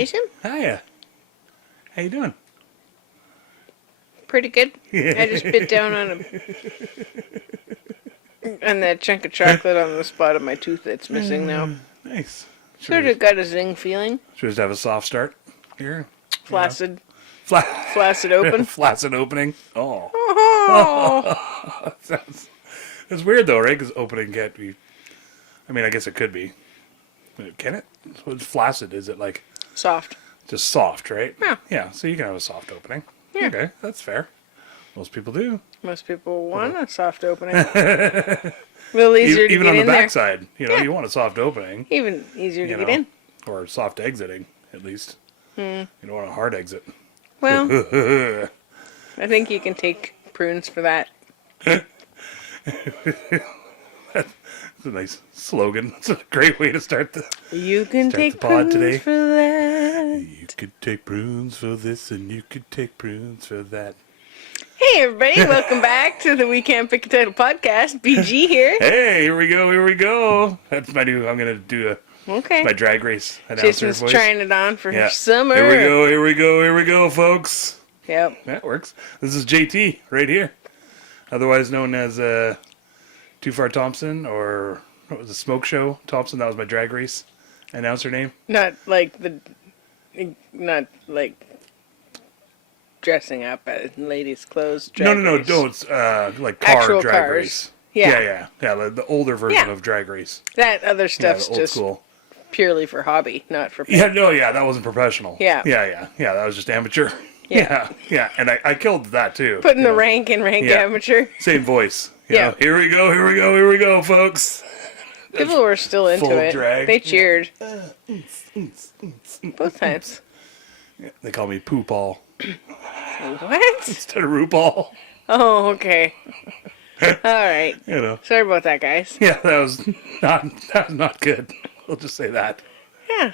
Jason. Hiya. How you doing? Pretty good. I just bit down on that chunk of chocolate on the spot of my tooth that's missing now. Nice. Sort of got a zing feeling. Should we just have a soft start here? Flaccid. Yeah. Flaccid open. Flaccid opening. Oh. Oh. It's weird though, right? Because opening can't be. I mean, I guess it could be. Can it? What's flaccid? Is it like Soft. just soft, right? Yeah. Yeah. So you can have a soft opening. Yeah. Okay, that's fair. Most people do. Most people want a soft opening. A little easier to Even get on the in there. backside, Yeah. you want a soft opening. Even easier to You get know, in. or soft exiting, at least. You don't want a hard exit. Well, I think you can take prunes for that. It's a nice slogan. It's a great way to start the You can Start take the pod prunes today. for that. You could take prunes for this and you could take prunes for that. Hey everybody, welcome back to the We Can't Pick a Title podcast. BG here. Hey, here we go. That's my new, I'm going to do Okay. my drag race announcer Jason's voice. trying it on for Yeah. summer. Here we go, folks. Yep. That works. This is JT right here. Otherwise known as Too Far Thompson, or what was the Smoke Show Thompson? That was my drag race announcer name. Not like dressing up as ladies' clothes. Drag No, race. it's like car Actual drag cars. race. Yeah. Yeah, the older version Yeah. of drag race. That other Yeah, stuff's the old just school. purely for hobby, not for pay. Yeah, that wasn't professional. Yeah. Yeah, that was just amateur. Yeah. Yeah, and I killed that too. Putting you the know. rank in rank Yeah. amateur. Same voice. You Yeah. know, here we go, folks. People were still into Full it. drag. They cheered. Both times. Yeah, they call me Pooh Paul What? instead of RuPaul. Oh, okay. All right. You know. Sorry about that, guys. Yeah, that was not good. We'll just say that. Yeah.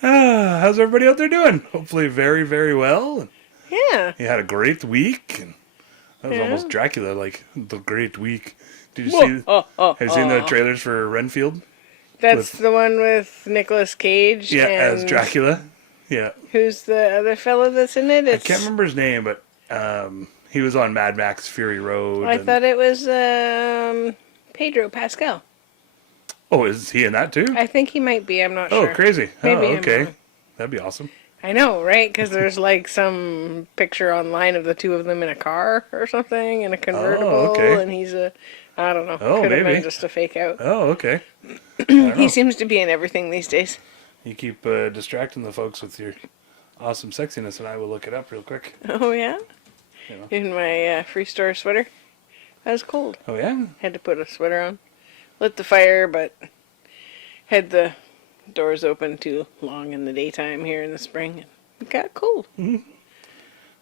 How's everybody out there doing? Hopefully very, very well. Yeah. You had a great week. And that was Yeah. almost Dracula, like the great week. Did you see? Have you seen the trailers for Renfield? That's the one with Nicolas Cage. Yeah, and as Dracula. Yeah, Who's the other fellow that's in it? I can't remember his name, but he was on Mad Max Fury Road. I thought it was Pedro Pascal. Oh, is he in that too? I think he might be. I'm not Oh, sure. crazy. Maybe Oh, I'm okay. wrong. That'd be awesome. I know, right? Because there's like some picture online of the two of them in a car or something in a convertible, okay. and he's I don't know. Oh, Could have maybe. been just a fake out. Oh, okay. I don't He know. seems to be in everything these days. You keep distracting the folks with your awesome sexiness, and I will look it up real quick. Oh yeah, You know. in my free store sweater. I was cold. Oh, yeah? Had to put a sweater on. Lit the fire, but had the doors open too long in the daytime here in the spring. It got cold.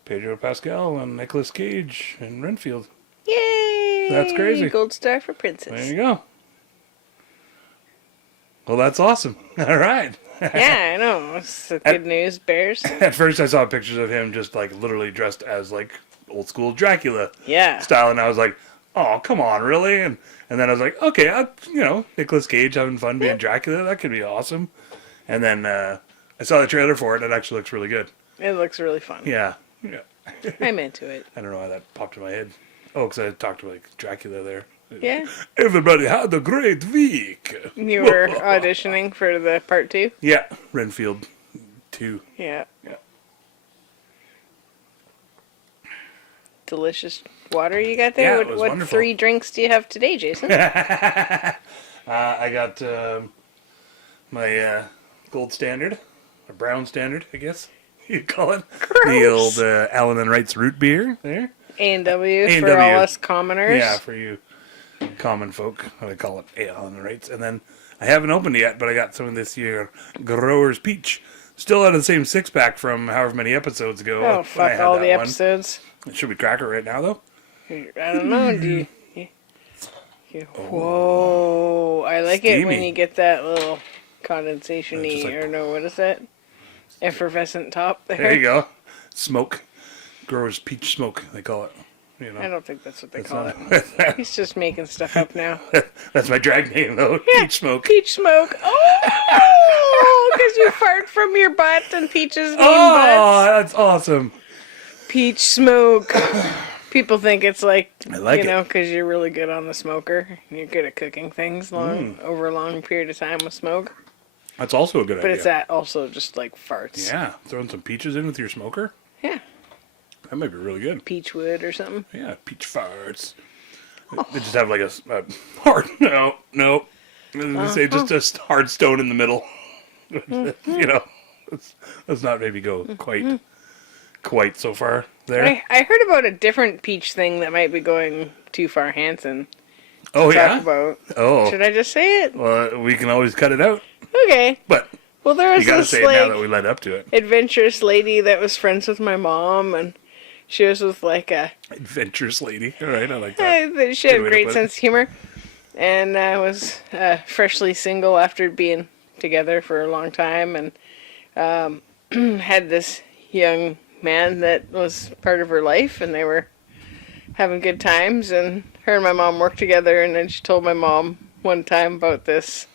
Pedro Pascal and Nicolas Cage and Renfield. Yay! That's crazy. Gold star for There princess. you go. Well, that's awesome. All right. Yeah, I know. It's the good news, bears. At first, I saw pictures of him just like literally dressed as like old school Dracula Yeah. style, and I was like, "Oh, come on, really?" And then I was like, "Okay, Nicolas Cage having fun being Dracula, that could be awesome." And then I saw the trailer for it, and it actually looks really good. It looks really fun. Yeah. I'm into it. I don't know why that popped in my head. Oh, because I talked about like Dracula there. Yeah. Everybody had a great week. You were auditioning for the part 2? Yeah, Renfield 2. Yeah. Yeah. Delicious water you got there? Yeah, it was what wonderful. 3 drinks do you have today, Jason? I got my gold standard, or brown standard, I guess you'd call it. Gross. The old Allen and Wright's root beer there. A&W for A&W. all us commoners. Yeah, for you common folk, I call it Allen and Wright's. And then I haven't opened it yet, but I got some of this year Grower's Peach. Still out of the same 6-pack from however many episodes ago. Oh, when I fuck had all that the one. episodes. It should be cracker right now, though. I don't know. Do you... Whoa. I like it when Steamy. you get that little condensation-y, Just like- or no, what is that? Effervescent top there. There you go. Smoke. Grower's Peach Smoke, they call it. You know, I don't think that's what they It's call not- it. He's just making stuff up now. That's my drag name, though. Yeah. Peach Smoke. Peach Smoke. Oh, because you fart from your butt and Peaches name Oh, butts. that's awesome. Peach Smoke. People think it's like, I like you it. know, because you're really good on the smoker. You're good at cooking things over a long period of time with smoke. That's also a good But idea. it's that also just like farts. Yeah, throwing some peaches in with your smoker. Yeah. That might be really good. Peach wood or something. Yeah, peach farts. They just have like a hard no. They say just a hard stone in the middle. You know, let's not maybe go quite so far there. I heard about a different peach thing that might be going too far, Hanson. Oh Talk yeah. about. Oh Should I just say it? well, we can always cut it out, Okay. but Well, there you was got to this say it now that we led up to it. adventurous lady that was friends with my mom, and she was with like a. Adventurous lady. All right, I like that. She had Good a way to great put it. sense of humor, and was freshly single after being together for a long time, and had this young man that was part of her life, and they were having good times, and her and my mom worked together, and then she told my mom one time about this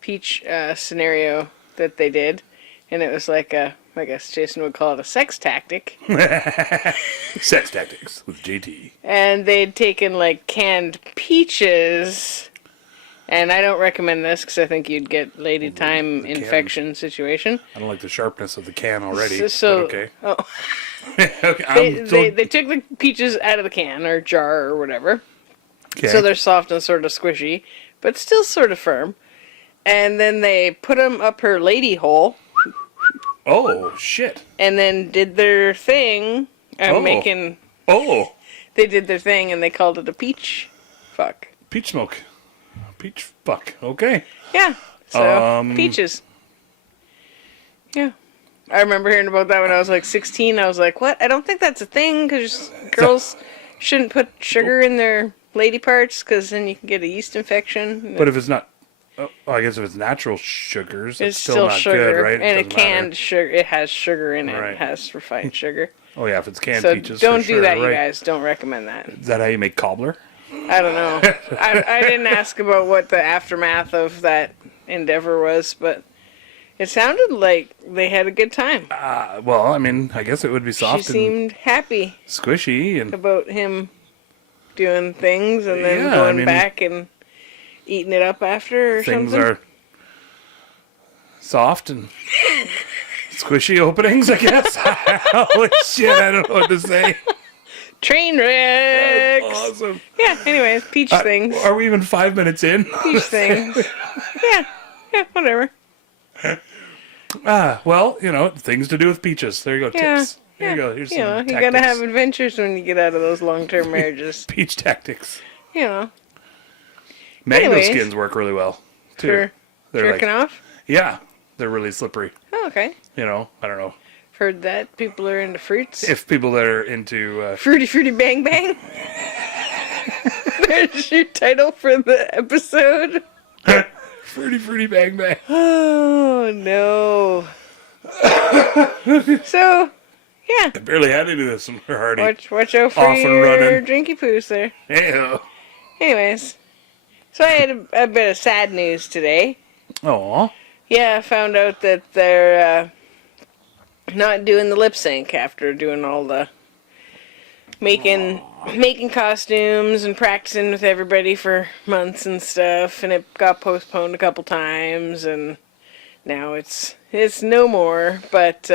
peach scenario that they did, and it was like a, I guess Jason would call it a sex tactic, Sex tactics with JT. and they'd taken like canned peaches, and I don't recommend this because I think you'd get lady time the can- infection situation. I don't like the sharpness of the can already. So but okay. oh, Okay. they took the peaches out of the can or jar or whatever. okay. So they're soft and sort of squishy, but still sort of firm. And then they put them up her lady hole, Oh shit. and then did their thing. Oh. Oh, They did their thing, and they called it a peach fuck. peach smoke. Peach fuck. Okay. Yeah. So Um, peaches. Yeah. I remember hearing about that when I was like 16. I was like, what? I don't think that's a thing, because girls shouldn't put sugar in their lady parts, because then you can get a yeast infection. But if it's not, I guess if it's natural sugars, it's it's still not sugar, good, right? It and a doesn't matter. canned sugar, it has sugar in it. Right. It has refined sugar. Oh yeah, if it's canned So peaches, don't for do sure, that, you right. guys. Don't recommend that. Is that how you make cobbler? I don't know. I didn't ask about what the aftermath of that endeavor was, but it sounded like they had a good time. Well, I mean, I guess it would be She soft and seemed happy squishy, and about him doing things and then Yeah, going I mean, back and eating it up after or things something. are soft and squishy openings, I guess. Holy shit, I don't know what to say. Train wrecks. Awesome. Yeah. Anyways, peach things. Are we even 5 minutes in? Peach things. Yeah. Yeah. Whatever. Well, you know, things to do with peaches. There you go, Yeah. tips. There you go. Here's You some know, you tactics. gotta have adventures when you get out of those long-term marriages. Peach tactics. You know, Mango Anyways. skins work really well, too. for They're jerking off. yeah, they're really slippery. Oh, okay. You know, I don't know. Heard that people are into fruits. If people that are into Fruity Bang Bang. There's your title for the episode. Fruity Bang Bang. Oh no. So, yeah. I barely had any of this from Hardy. Watch out for Off and your running. drinky poos there. Ew. Anyways, so I had a bit of sad news today. Aw. Yeah, I found out that they're not doing the lip sync after doing all the making costumes and practicing with everybody for months and stuff, and it got postponed a couple times, and now it's no more. But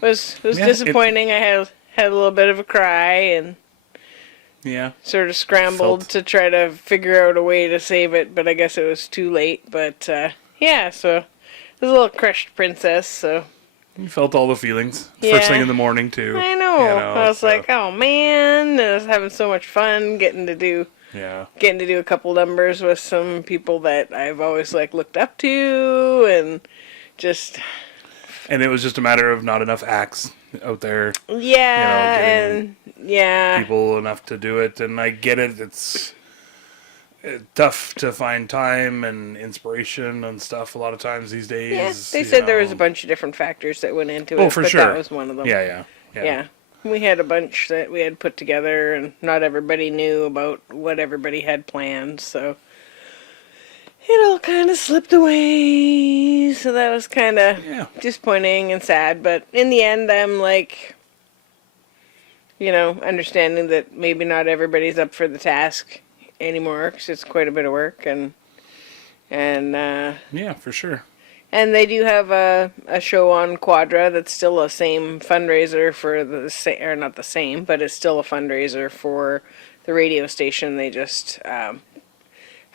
was Yeah, disappointing. I had a little bit of a cry and Yeah. sort of scrambled to try to figure out a way to save it, but I guess it was too late. But yeah, so it was a little crushed princess. So You felt all the feelings. Yeah. First thing in the morning, too. I know. I was so, like, oh man, I was having so much fun getting to do a couple numbers with some people that I've always like looked up to, and just And it was just a matter of not enough acts out there. yeah, getting and yeah, People enough to do it. And I get it. It's tough to find time and inspiration and stuff a lot of times these days. yeah. They you said there was know. a bunch of different factors that went into Oh, it, for but sure. that was one of them. Yeah. Yeah. We had a bunch that we had put together, and not everybody knew about what everybody had planned, so it all kind of slipped away. So that was kind of disappointing and sad, but in the end, I'm like, understanding that maybe not everybody's up for the task anymore, because it's quite a bit of work, and yeah, for sure. And they do have a show on Quadra that's still a same fundraiser for or not the same, but it's still a fundraiser for the radio station. They just have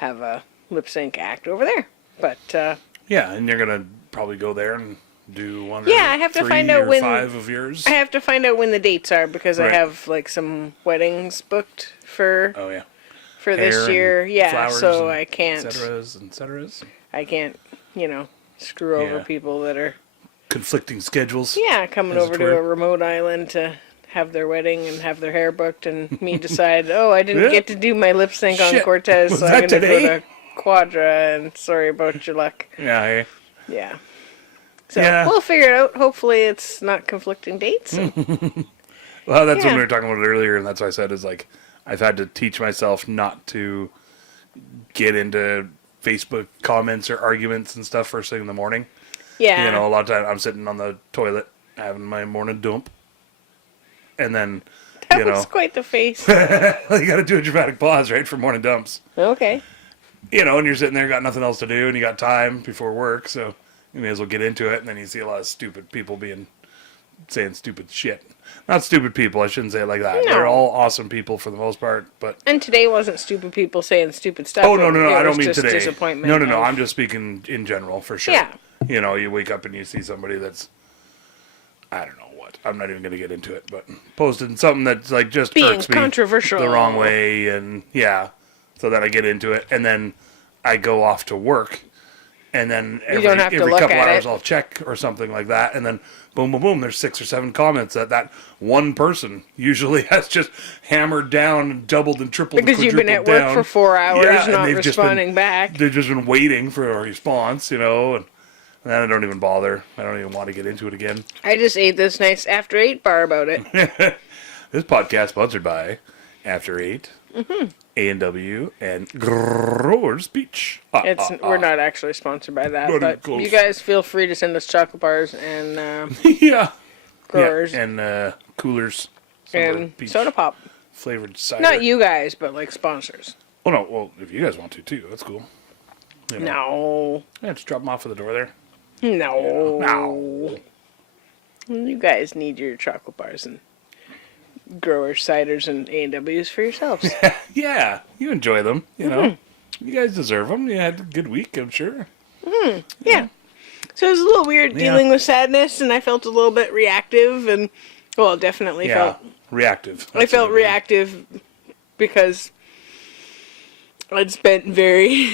a lip sync act over there. But yeah, and you're gonna probably go there and do one. Yeah, I have to find out when 5 of yours. I have to find out when the dates are, because Right. I have like some weddings booked for Oh yeah. for this year. Yeah, flowers so and I can't. etceteras. I can't. Screw over Yeah. people that are Conflicting schedules. coming As over it to were. a remote island to have their wedding and have their hair booked, and me decide, oh, I didn't Yeah. get to do my lip sync on Shit. Cortez, Was so I'm that going to go today? to Quadra, and sorry about your luck. Yeah. Hey. Yeah. So Yeah. we'll figure it out. Hopefully it's not conflicting dates. Well, that's when Yeah. we were talking about it earlier, and that's what I said is like I've had to teach myself not to get into Facebook comments or arguments and stuff first thing in the morning. Yeah. A lot of times I'm sitting on the toilet having my morning dump, and then That was quite the face. you got to do a dramatic pause, right, for morning dumps. Okay. And you're sitting there, got nothing else to do, and you got time before work, so you may as well get into it. And then you see a lot of stupid people saying stupid shit. Not stupid people, I shouldn't say it like that. No. They're all awesome people for the most part, but And today wasn't stupid people saying stupid stuff. oh no, It I don't was mean just today. Disappointment No, of- I'm just speaking in general for sure. Yeah. You wake up and you see somebody that's, I don't know what. I'm not even going to get into it, but posted something that's like just Being irks me controversial. the wrong way, and yeah. So then I get into it, and then I go off to work, and then don't have to every look couple at hours it. I'll check or something like that, and then boom, boom, boom. There's 6 or 7 comments that one person usually has just hammered down and doubled and tripled. Because and you've been at quadrupled work down. for 4 hours, Yeah, and not they've just been- responding back. They've just been waiting for a response, and then I don't even bother. I don't even want to get into it again. I just ate this nice After 8 bar about it. This podcast sponsored by After 8, A&W, and Growers Beach. We're not actually sponsored by that, Not even but close. you guys feel free to send us chocolate bars and Yeah. growers Yeah, and coolers. Some and peach soda pop. flavored cider. Not you guys, but like sponsors. Oh, no. Well, if you guys want to, too, that's cool. No. Yeah, just drop them off at the door there. No. No. You guys need your chocolate bars and growers, ciders, and A&Ws for yourselves. Yeah, you enjoy them, Mm-hmm. You guys deserve them. You had a good week, I'm sure. Yeah. So it was a little weird dealing with sadness, and I felt a little bit reactive, and definitely Yeah, felt reactive. I That's felt a good word. reactive because I'd spent very,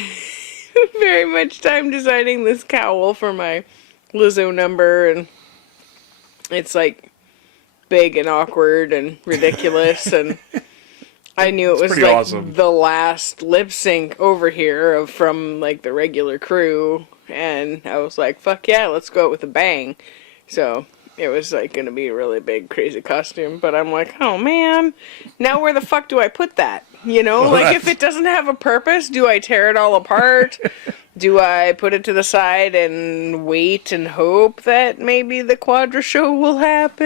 very much time designing this cowl for my Lizzo number, and it's like big and awkward and ridiculous, and I knew it was pretty like awesome. the last lip sync over here from like the regular crew, and I was like, fuck yeah, let's go out with a bang. So it was like gonna be a really big crazy costume, but I'm like, oh man, now where the fuck do I put that? Like if it doesn't have a purpose, do I tear it all apart? Do I put it to the side and wait and hope that maybe the Quadra show will happen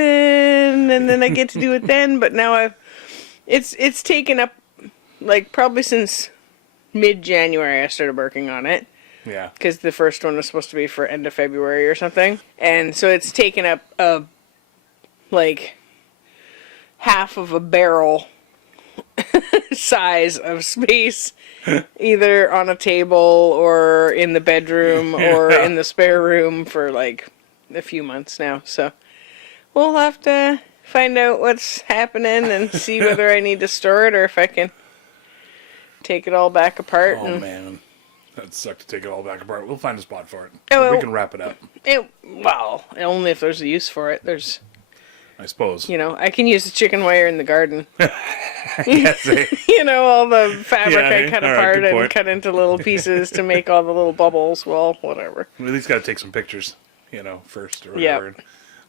and then I get to do it then? But now it's taken up like probably since mid-January I started working on it. Yeah. Because the first one was supposed to be for end of February or something. And so it's taken up like half of a barrel size of space, either on a table or in the bedroom or in the spare room for like a few months now. So we'll have to find out what's happening and see whether I need to store it or if I can take it all back apart. Oh, and man. That sucked to take it all back apart. We'll find a spot for it. Oh, well, we can wrap it up, only if there's a use for it. There's, I suppose. I can use the chicken wire in the garden. Yes, All the fabric Yeah, I cut all right, apart good and point. cut into little pieces to make all the little bubbles. Well, whatever. we at least got to take some pictures, first or Yeah. whatever.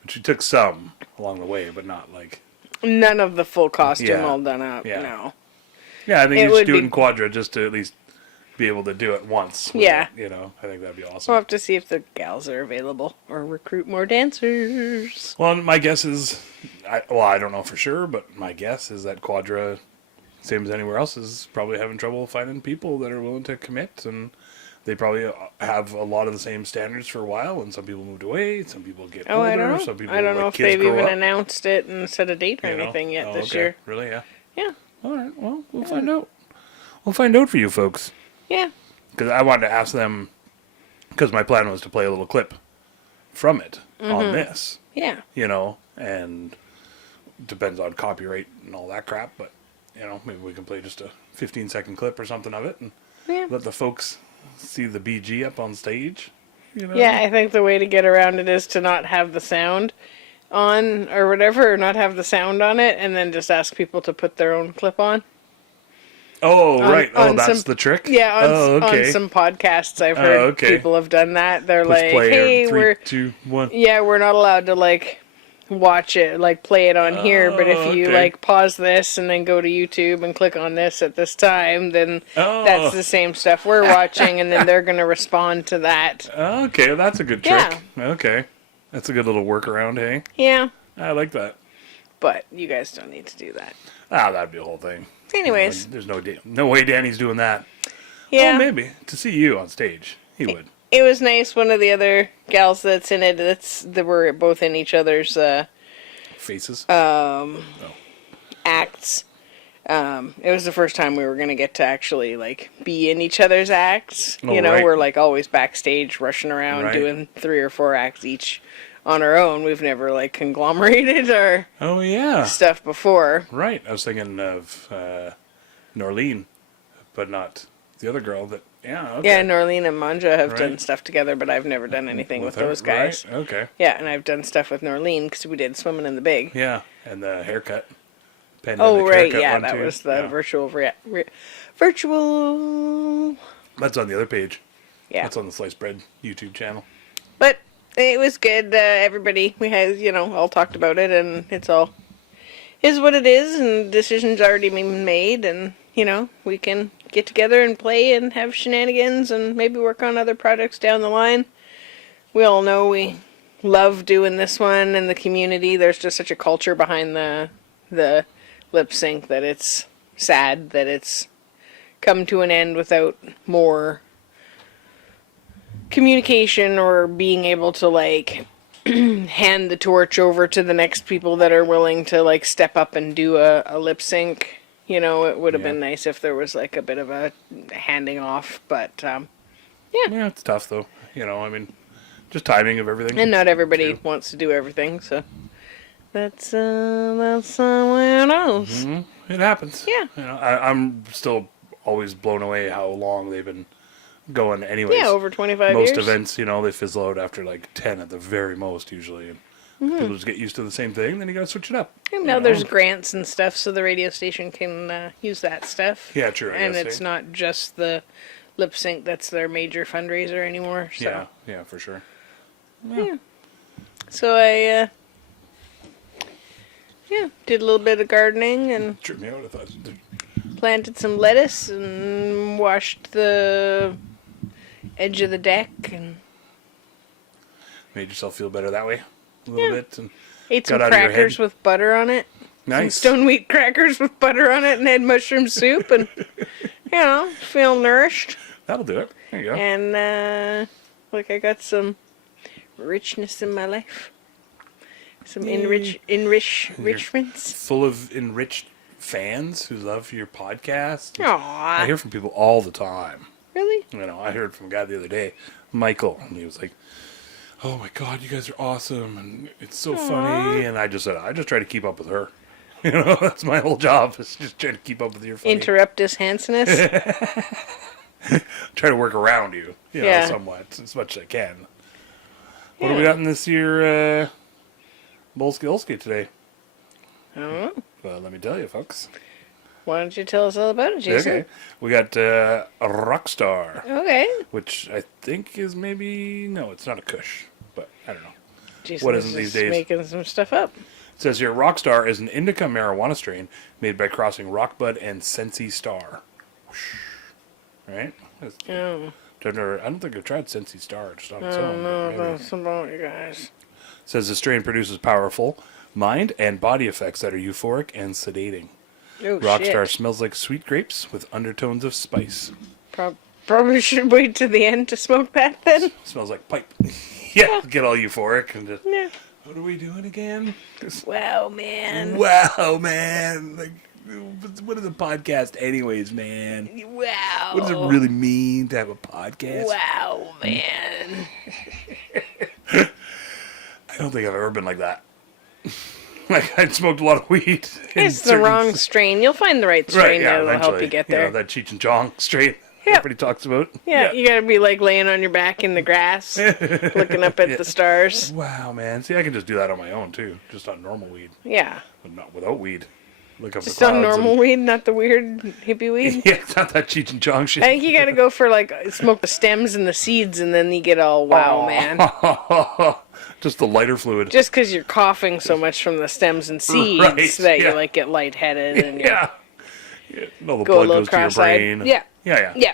But she took some along the way, but not like. None of the full costume Yeah. all done up. Yeah. No. Yeah, I think It you should would do it be- in Quadra just to at least be able to do it once. with Yeah. it, I think that'd be awesome. We'll have to see if the gals are available or recruit more dancers. Well, my guess is, I don't know for sure, but my guess is that Quadra, same as anywhere else, is probably having trouble finding people that are willing to commit, and they probably have a lot of the same standards for a while, and some people moved away, some people get Oh, older, I don't know. some people I don't know like if kids they've grow even up, announced it and set a date or anything yet this okay. year. Really, yeah. Yeah. All right, well, we'll find out. We'll find out for you folks. Yeah. Because I wanted to ask them, because my plan was to play a little clip from it on this, Yeah. and depends on copyright and all that crap, but, maybe we can play just a 15-second clip or something of it and Yeah. let the folks see the BG up on stage, Yeah, I think the way to get around it is to not have the sound on or whatever, or not have the sound on it, and then just ask people to put their own clip on. Oh, right. Oh, on that's some- the trick? Yeah, okay. on some podcasts I've heard okay. people have done that. They're Push like, play hey, in 3, 2, 1. we're not allowed to, watch it, play it on here, but if you, okay. pause this and then go to YouTube and click on this at this time, then Oh. that's the same stuff we're watching, and then they're going to respond to that. Okay, that's a good trick. Okay. That's a good little workaround, hey? Yeah, I like that. but you guys don't need to do that. That'd be a whole thing. Anyways, There's no way Danny's doing that. yeah. Oh, maybe. To see you on stage, he would. It was nice. One of the other gals that's in it, they were both in each other's Faces. acts. It was the first time we were going to get to actually, be in each other's acts. Oh, right. We're, always backstage, rushing around, Right. doing 3 or 4 acts each on our own. We've never, conglomerated our Oh, yeah. stuff before. Right. I was thinking of Norlene, but not the other girl that, yeah, okay. Yeah, Norlene and Manja have done Right. stuff together, but I've never done anything with her, those guys. Right? Okay. Yeah, and I've done stuff with Norlene because we did Swimming in the Big. Yeah, and the haircut. Oh, Pandemic right, haircut yeah, one, that too. was the Yeah. virtual. That's on the other page. Yeah, That's on the Sliced Bread YouTube channel. but it was good. Everybody, we had, all talked about it, and it's all is what it is, and decisions already been made, and we can get together and play and have shenanigans, and maybe work on other projects down the line. We all know we love doing this one, and the community. There's just such a culture behind the lip sync that it's sad that it's come to an end without more communication or being able to hand the torch over to the next people that are willing to step up and do a lip sync. It would have Yeah. been nice if there was a bit of a handing off, but Yeah, it's tough though. Just timing of everything. and not everybody too. wants to do everything, so that's someone else. It happens. Yeah. I'm still always blown away how long they've been going anyways. Yeah, over 25 Most years. events, they fizzle out after 10 at the very most usually. And people just get used to the same thing, then you gotta switch it up. And now there's grants and stuff, so the radio station can use that stuff. Yeah, true. I And guess, it's eh? not just the lip sync that's their major fundraiser anymore. So. Yeah, for sure. So I did a little bit of gardening and Tripped me out. I thought planted some lettuce and washed the edge of the deck and made yourself feel better that way a little bit. And ate some got out of your crackers head. with butter on it. Nice. Some stone wheat crackers with butter on it, and had mushroom soup, and feel nourished. That'll do it. There you go. And I got some richness in my life. Some enrichments. Full of enriched fans who love your podcast. I Aww. hear from people all the time. Really? I heard from a guy the other day, Michael, and he was like, "Oh my God, you guys are awesome, and it's so funny." And I just said, I just try to keep up with her. That's my whole job, is just try to keep up with your funny. Interruptus Hansenus. Try to work around you, Yeah. somewhat, as much as I can. What do we got in this year, Bolski today? I don't know. Well, let me tell you, folks. Why don't you tell us all about it, Jason? Okay. We got a Rockstar, Okay. which I think is no, it's not a Kush, but I don't know. Jason What is isn't these just days? making some stuff up. It says here, Rockstar is an indica marijuana strain made by crossing Rockbud and Sensi Star. Right? Oh. I don't think I've tried Sensi Star just on its I own. don't but know maybe. that's about you guys. Says the strain produces powerful mind and body effects that are euphoric and sedating. Oh, Rockstar shit. smells like sweet grapes with undertones of spice. Probably should wait to the end to smoke that then. Smells like pipe. Yeah, get all euphoric and just, Yeah. what are we doing again? Wow, man. Wow, man. Like, what is a podcast anyways, man? Wow. What does it really mean to have a podcast? Wow, man. I don't think I've ever been like that. Like, I'd smoked a lot of weed. It's the wrong strain. You'll find the right strain that'll help you get there. That Cheech and Chong strain Yep. everybody talks about. Yeah, you gotta be like laying on your back in the grass, looking up at the stars. Wow, man. See, I can just do that on my own, too. Just on normal weed. Yeah. But not without weed. Look up Just the on clouds normal weed, not the weird hippie weed. Yeah, it's not that Cheech and Chong shit. I think you gotta go for like smoke the stems and the seeds, and then you get all wow, man. Just the lighter fluid. Just because you're coughing so much from the stems and seeds Right, that yeah. you like get lightheaded and you Yeah. No, the go a blood little goes to your cross-eyed. brain. Yeah. Yeah. Yeah.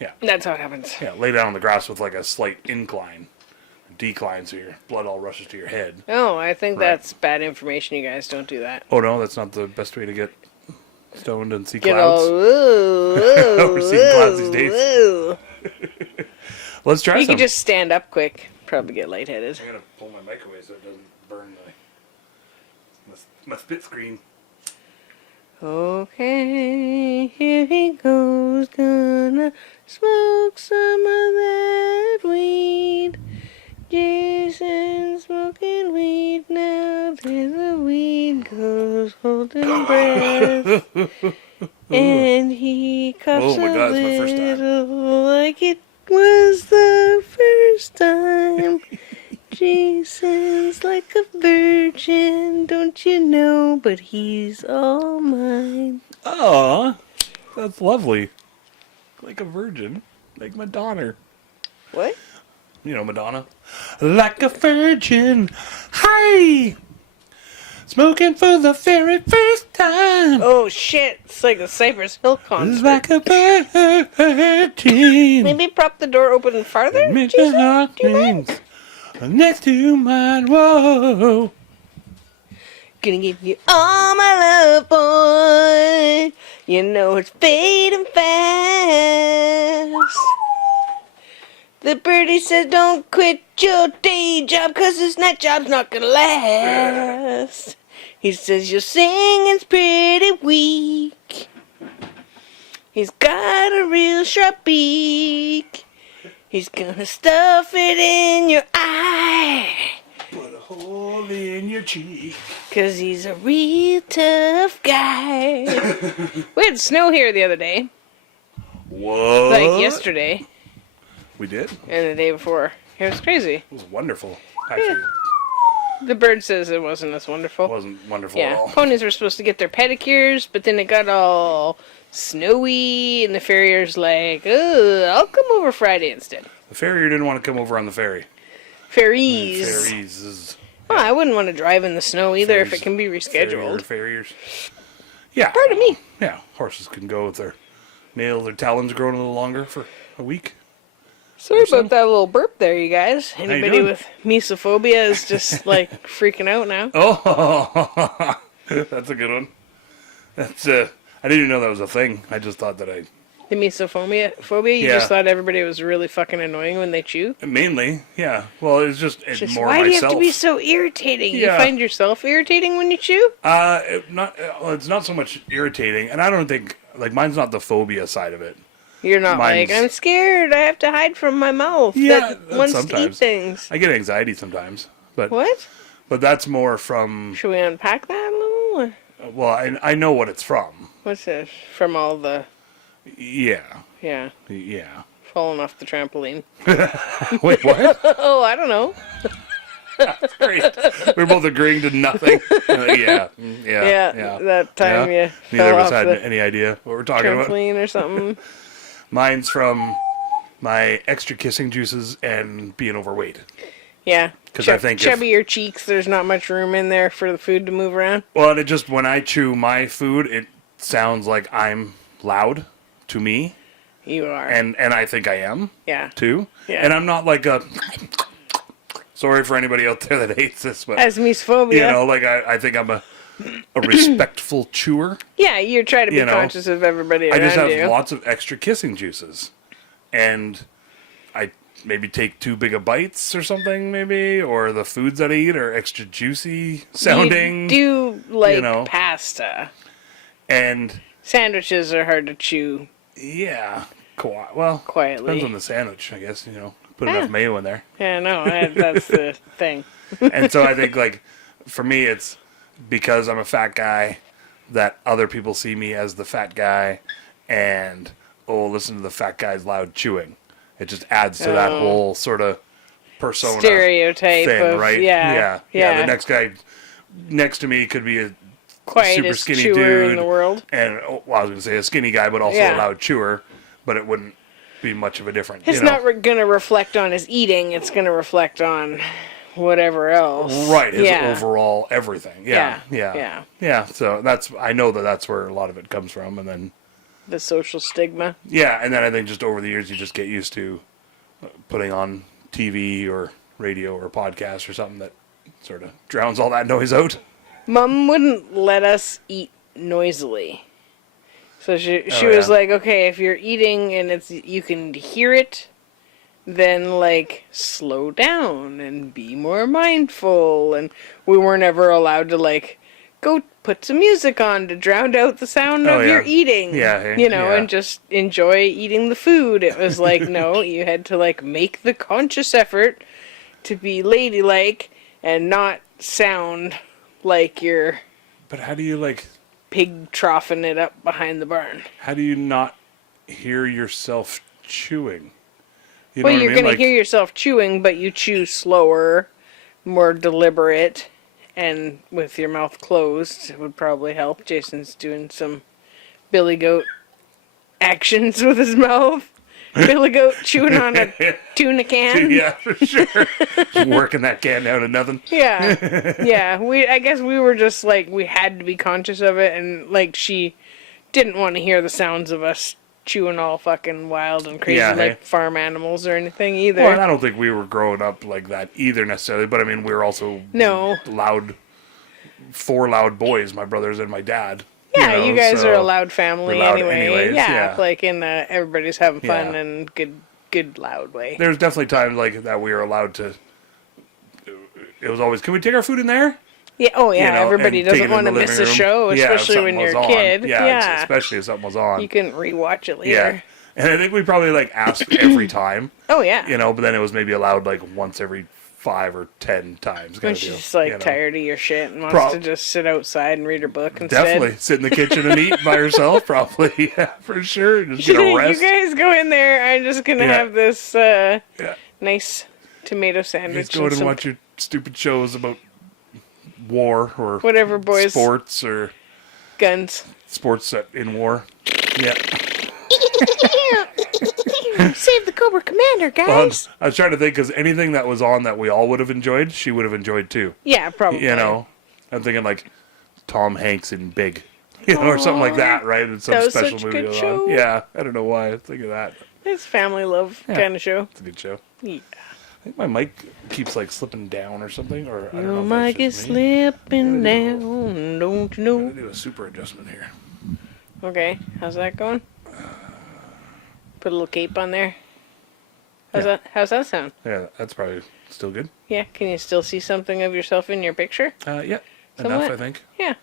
Yeah. That's how it happens. Yeah, lay down on the grass with like a slight incline. Decline, so your blood all rushes to your head. Oh, I think Right. that's bad information. You guys don't do that. Oh, no, that's not the best way to get stoned and see Get clouds. all ooh, We're seeing clouds these days. ooh. Let's try You some. could just stand up quick. Probably get lightheaded. I'm going to pull my mic away so it doesn't burn my spit screen. Okay, here he goes, gonna smoke some of that weed. Jason's smoking weed now, there the weed goes, holding breath. And he coughs Oh my God, a it's my first time. little like it was the first time. Jason's like a virgin, don't you know? But he's all mine. Aw, that's lovely. Like a virgin. Like Madonna. What? You know Madonna. Like a virgin. Hi! Smoking for the very first time. Oh shit! It's like a Cypress Hill concert. Like a virgin. Maybe prop the door open farther. Make the Jason? heart Do you mind? beats next to mine. Whoa. Gonna give you all my love, boy. You know it's fading fast. The birdie says don't quit your day job, 'cause this night job's not gonna last. He says your singing's pretty weak. He's got a real sharp beak. He's gonna stuff it in your eye. Put a hole in your cheek. 'Cause he's a real tough guy. We had snow here the other day. What? Like yesterday We did? and the day before. It was crazy. It was wonderful. Actually, The bird says it wasn't as wonderful. it wasn't wonderful at Yeah, all. ponies were supposed to get their pedicures, but then it got all snowy, and the farrier's like, "Ugh, I'll come over Friday instead." The farrier didn't want to come over on the ferry. Ferries. Ferries is... Well, I wouldn't want to drive in the snow either if Ferries. it can be rescheduled. Farriers. Yeah. Pardon me. Yeah, horses can go with their talons growing a little longer for a week. Sorry about that little burp there, you guys. you Anybody doing? with misophobia is just like freaking out now. Oh, that's a good one. That's I didn't even know that was a thing. I just thought that The misophobia, you Yeah. just thought everybody was really fucking annoying when they chew. mainly, yeah. Well, it's just more Why do you have myself. to be so irritating? You Yeah. find yourself irritating when you chew? It's not so much irritating, and I don't think like mine's not the phobia side of it. You're not Mine's- like, I'm scared, I have to hide from my mouth Yeah, that wants to eat sometimes. things. I get anxiety sometimes, but What? that's more from Should we unpack that a little? Or well, I know what it's from. what's this? From all the, Yeah, yeah, yeah. falling off the trampoline. Wait, what? Oh, I don't know. Great. We're both agreeing to nothing. Yeah. Yeah, that time Yeah. you Neither fell of us off had the any idea what we're talking about. trampoline or something. Mine's from my extra kissing juices and being overweight. Yeah. 'Cause I think if- chubbier cheeks, there's not much room in there for the food to move around. Well, and it just, when I chew my food, it sounds like I'm loud to me. You are. And I think I am, yeah. too. Yeah. And I'm not like a... Sorry for anybody out there that hates this, but... As misophobia. You know, like, I think I'm a respectful chewer. Yeah, you try to be conscious of everybody around you. I just have lots of extra kissing juices. And I maybe take too big of bites or something, maybe. Or the foods that I eat are extra juicy sounding. You do like you know. pasta. And... Sandwiches are hard to chew. Yeah. Quietly. Depends on the sandwich, I guess, you know. Put enough mayo in there. Yeah, no, that's the thing. And so I think, like, for me, it's because I'm a fat guy that other people see me as the fat guy, and, oh, listen to the fat guy's loud chewing. It just adds to that whole sort of persona stereotype thing, of, right? Yeah. The next guy next to me could be a quietest super skinny chewer dude in the world. And, I was going to say a skinny guy, but also a loud chewer, but it wouldn't be much of a difference. It's not going to reflect on his eating. It's going to reflect on whatever else. Right, his overall everything. Yeah. So I know that's where a lot of it comes from, and then the social stigma. Yeah, and then I think just over the years you just get used to putting on TV or radio or podcast or something that sort of drowns all that noise out. Mom wouldn't let us eat noisily. So she was like, okay, if you're eating and you can hear it, then, like, slow down and be more mindful. And we weren't ever allowed to, like, go put some music on to drown out the sound of your eating. And just enjoy eating the food. It was like, no, you had to, like, make the conscious effort to be ladylike and not sound like you're... But how do you, like... pig troughing it up behind the barn. How do you not hear yourself chewing? You know well, what you're I mean? going to hear yourself chewing, but you chew slower, more deliberate, and with your mouth closed, it would probably help. Jason's doing some billy goat actions with his mouth. Billy goat chewing on a tuna can. Yeah, for sure. Just working that can down to nothing. Yeah. I guess we were just like, we had to be conscious of it, and like she didn't want to hear the sounds of us chewing all fucking wild and crazy like farm animals or anything either. Well, I don't think we were growing up like that either necessarily, but I mean, we were also four loud boys, my brothers and my dad. Yeah, you guys are a loud family loud anyway. anyways, yeah. Like in everybody's having fun and good loud way. There's definitely times like that we were allowed to. It was always, can we take our food in there? Yeah. Oh yeah. Everybody doesn't want to miss a show, especially when you're a kid. Yeah. Especially if something was on. You can rewatch it later. Yeah. And I think we probably like asked every time. Oh yeah. But then it was maybe allowed like once every 5 or 10 times. When she's just like tired of your shit and wants to just sit outside and read her book instead. Definitely sit in the kitchen and eat by herself. Probably, yeah, for sure. Just get a rest. You guys go in there. I'm just gonna have this nice tomato sandwich. Just go and watch your stupid shows about war or whatever, boys. Sports or guns. Sports set in war. Yeah. Save the Cobra Commander, guys. Well, I was trying to think, because anything that was on that we all would have enjoyed, she would have enjoyed too. Yeah, probably. I'm thinking like Tom Hanks in Big, or something like that, right? It's some that special was movie. Good show. Yeah, I don't know why I think of that. It's family love kind of show. It's a good show. Yeah. I think my mic keeps like slipping down or something, or I don't know. Your mic is slipping down, don't you know? I'm gonna do a super adjustment here. Okay, how's that going? Put a little cape on there. How's that sound? Yeah, that's probably still good. Yeah, can you still see something of yourself in your picture? Yeah, Somewhat? enough, I think. Yeah.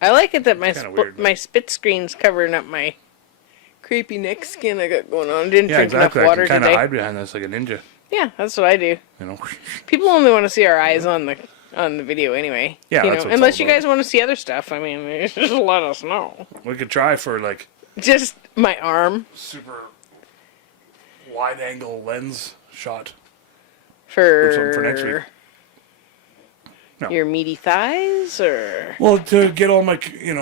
I like it that my weird, spit screen's covering up my creepy neck skin I got going on. Didn't Yeah, drink exactly. enough water I can kind today. of hide behind this like a ninja. Yeah, that's what I do. People only want to see our eyes on the video anyway. Yeah, that's what it's unless all you guys want to see other stuff. I mean, just let us know. We could try for like just my arm. Super wide angle lens shot for next week. No. Your meaty thighs, or to get all my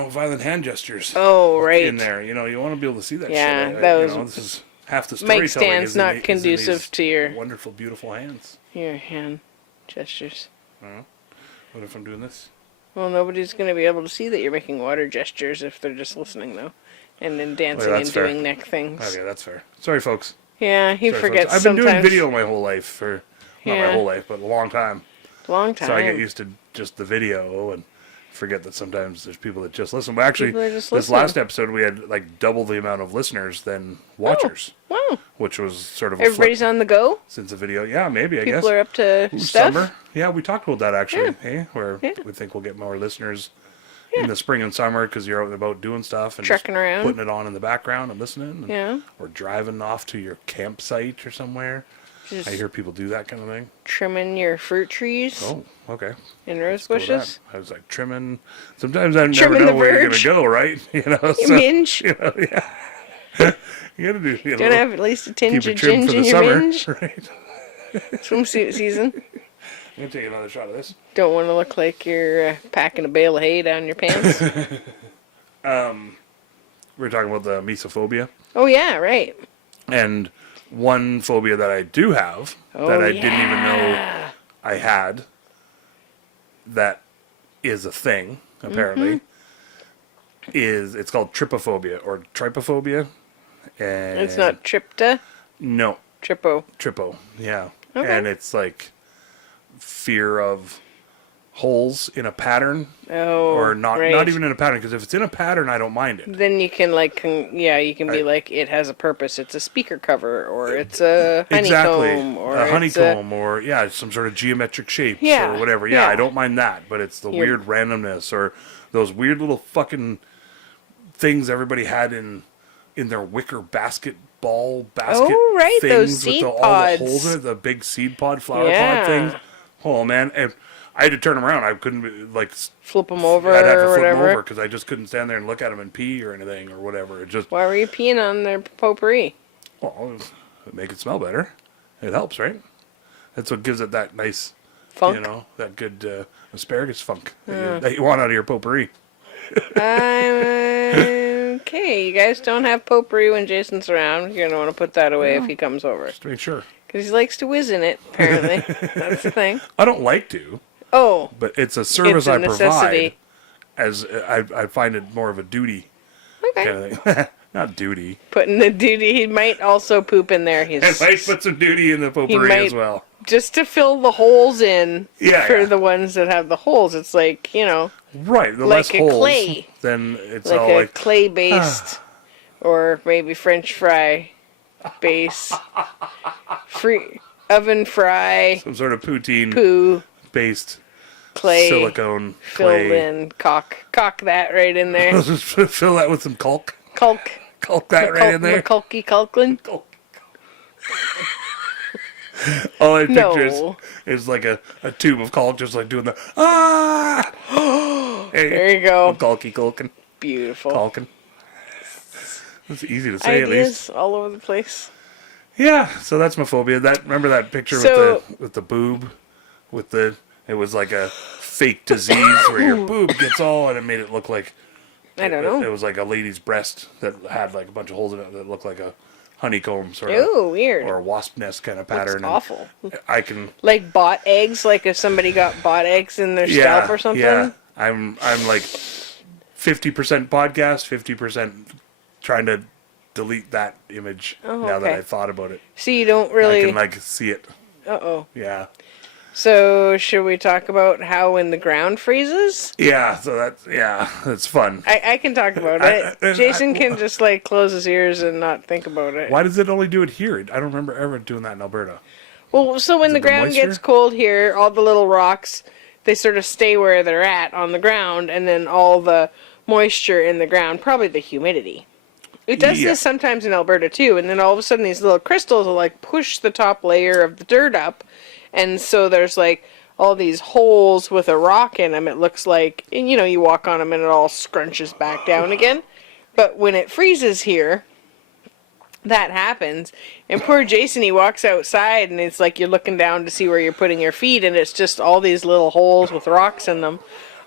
violent hand gestures. Oh, right. In there, you want to be able to see that. Yeah, shit. that was. This is half the storytelling. Mic stand's not conducive to your wonderful, beautiful hands. Your hand. gestures. What if I'm doing this? Well, nobody's going to be able to see that you're making water gestures if they're just listening, though. And then dancing and that's fair. doing neck things. Okay, that's fair. Sorry, folks. Yeah, he Sorry, forgets folks. I've sometimes. been doing video my whole life, not my Yeah. whole life, but a long time. Long time. So I get used to just the video and forget that sometimes there's people that just listen. But actually, People are just this listening. last episode we had like double the amount of listeners than watchers, Wow. which was sort of a Everybody's flip on the go? since the video. Yeah, maybe I guess. People are up to Ooh, stuff? summer. Yeah, we talked about that actually. Yeah. Hey, where Yeah. we think we'll get more listeners in the spring and summer because you're out and about doing stuff and Trekking just around. putting it on in the background and listening. And, Yeah. Or driving off to your campsite or somewhere. Just I hear people do that kind of thing. trimming your fruit trees Oh, okay. and rose Go with bushes. that. I was like trimming. Sometimes I never Trimming know the where you're verge. gonna go, right? You know, You so, minge. you know, yeah. You gotta do. You Gonna know, have at least a tinge keep of it trimmed ginge for in the your summer, minge. right? Swimsuit season. I'm gonna take another shot of this. Don't want to look like you're packing a bale of hay down your pants. We were talking about the misophobia, Oh, yeah, right. and one phobia that I do have that I didn't even know I had. That is a thing apparently. It's called trypophobia or trypophobia, and It's not trypta, no. tripo. Tripo, yeah. Okay. And it's like fear of holes in a pattern, Oh, or not right. even in a pattern, because if it's in a pattern, I don't mind it. Then you can you can be like, it has a purpose. It's a speaker cover, or it's a honeycomb, Exactly, or a it's honeycomb, or some sort of geometric shapes, Yeah, or whatever. Yeah, yeah. I don't mind that, but it's the You're- weird randomness, or those weird little fucking things everybody had in their wicker basket. Oh, right, things those with seed all the pods. holes in it, the big seed pod, flower Yeah. pod things. Oh man, and I had to turn them around. I couldn't flip them over I'd have to or flip them whatever. over because I just couldn't stand there and look at them and pee or anything or whatever. It just Why were you peeing on their potpourri? it make it smell better. It helps, right? That's what gives it that nice, Funk. that good asparagus funk that you want out of your potpourri. Okay, you guys don't have potpourri when Jason's around. You're gonna want to put that away if he comes over, Just to make sure. because he likes to whiz in it. Apparently, that's the thing. I don't like to, Oh, but it's a service It's a I necessity. provide. As I find it more of a duty okay. kind of thing. Not duty. Putting the duty, he might also poop in there. I He's might put some duty in the potpourri might- as well. just to fill the holes in Yeah, for yeah. the ones that have the holes. It's like, Right, the Like less a holes, clay. then it's like all a like clay-based or maybe French fry base. Free oven fry, some sort of poutine poo, based clay, silicone filled clay. in, cock that right in there. Just fill that with some caulk. Caulk. Caulk that right in there. McCulky Culklin. All I picture No. is like a tube of caulk just like doing the Hey, There you go. Caulky caulking. Beautiful. Caulking. It's easy to say at least. Ideas all over the place. Yeah, so that's my phobia. Remember that picture So- with the boob? It was like a fake disease where your boob gets all, and it made it look like I don't It know. was like a lady's breast that had like a bunch of holes in it that looked like a honeycomb sort of, Ooh, weird. or a wasp nest kind of Looks pattern. and awful. I can, Like bot eggs, like if somebody got bot eggs in their scalp or something. yeah. I'm like 50% podcast, 50% trying to delete that image Oh, now that okay. I thought about it. So you don't I really. can like see it. Uh-oh. Yeah. So should we talk about how when the ground freezes? Yeah, so that's fun. I can talk about it. Jason can just like close his ears and not think about it. Why does it only do it here? I don't remember ever doing that in Alberta. Well, so when Is the it the ground moisture? gets cold here, all the little rocks, they sort of stay where they're at on the ground, and then all the moisture in the ground, probably the humidity. It does Yeah. this sometimes in Alberta too, and then all of a sudden these little crystals will like push the top layer of the dirt up, and so there's like all these holes with a rock in them. It looks like, and you walk on them and it all scrunches back down again. But when it freezes here, that happens, and poor Jason, he walks outside and it's like you're looking down to see where you're putting your feet, and it's just all these little holes with rocks in them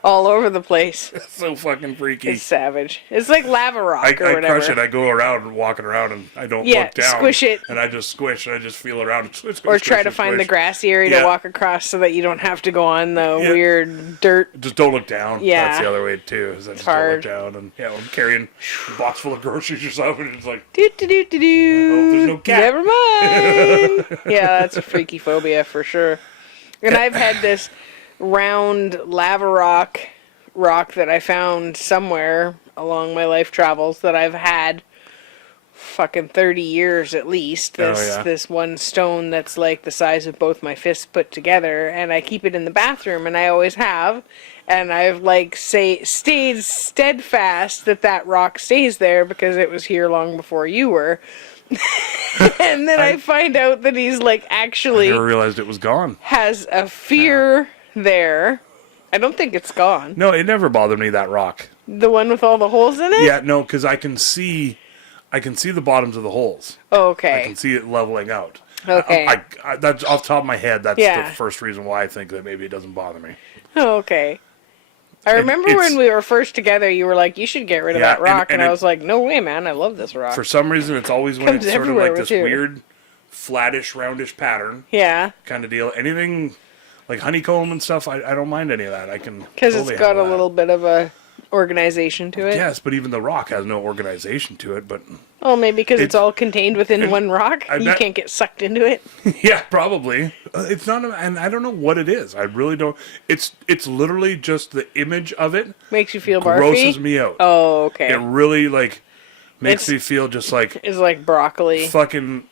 all over the place. It's so fucking freaky. It's savage. It's like lava rock I or whatever. crush it. I go around and walking around, and I don't Yeah, look down. squish it. And I just squish, and I just feel around. And squish, Or squish, try to squish, find the squish. grassy area Yeah. to walk across so that you don't have to go on the weird dirt. Just don't look down. Yeah. That's the other way too. Is I just hard. don't look down, and I'm carrying a box full of groceries or something, and it's like, Do do do do do. oh, there's no cat. Never mind. Yeah, that's a freaky phobia for sure. And I've had this round lava rock that I found somewhere along my life travels that I've had fucking 30 years at least. This one stone that's like the size of both my fists put together, and I keep it in the bathroom, and I always have. And I've stayed steadfast that rock stays there because it was here long before you were. And then I find out that he's like actually I never realized it was gone. has a fear there. I don't think it's gone. No, it never bothered me, that rock. The one with all the holes in it? Yeah, no, because I can see the bottoms of the holes. Oh, I okay. can see it leveling out. Okay. I that's off the top of my head. That's Yeah. the first reason why I think that maybe it doesn't bother me. Oh, okay. I remember when we were first together, you were like, you should get rid of Yeah, that rock. and And I it- was like, no way, man. I love this rock. For some reason, it's always when Comes it's sort of everywhere like with this you. weird, flattish, roundish pattern Yeah. kind of deal. Anything like honeycomb and stuff, I don't mind any of that. I can Because totally it's got a handle that. little bit of a organization to it. Yes, but even the rock has no organization to it. But Oh, maybe because it's It- all contained within one rock. I You bet- can't get sucked into it. yeah, probably. It's not, and I don't know what it is. I really don't. It's literally just the image of it Makes you feel barfy. grosses me out. Oh, okay. It really makes It's- me feel just like It's like broccoli. fucking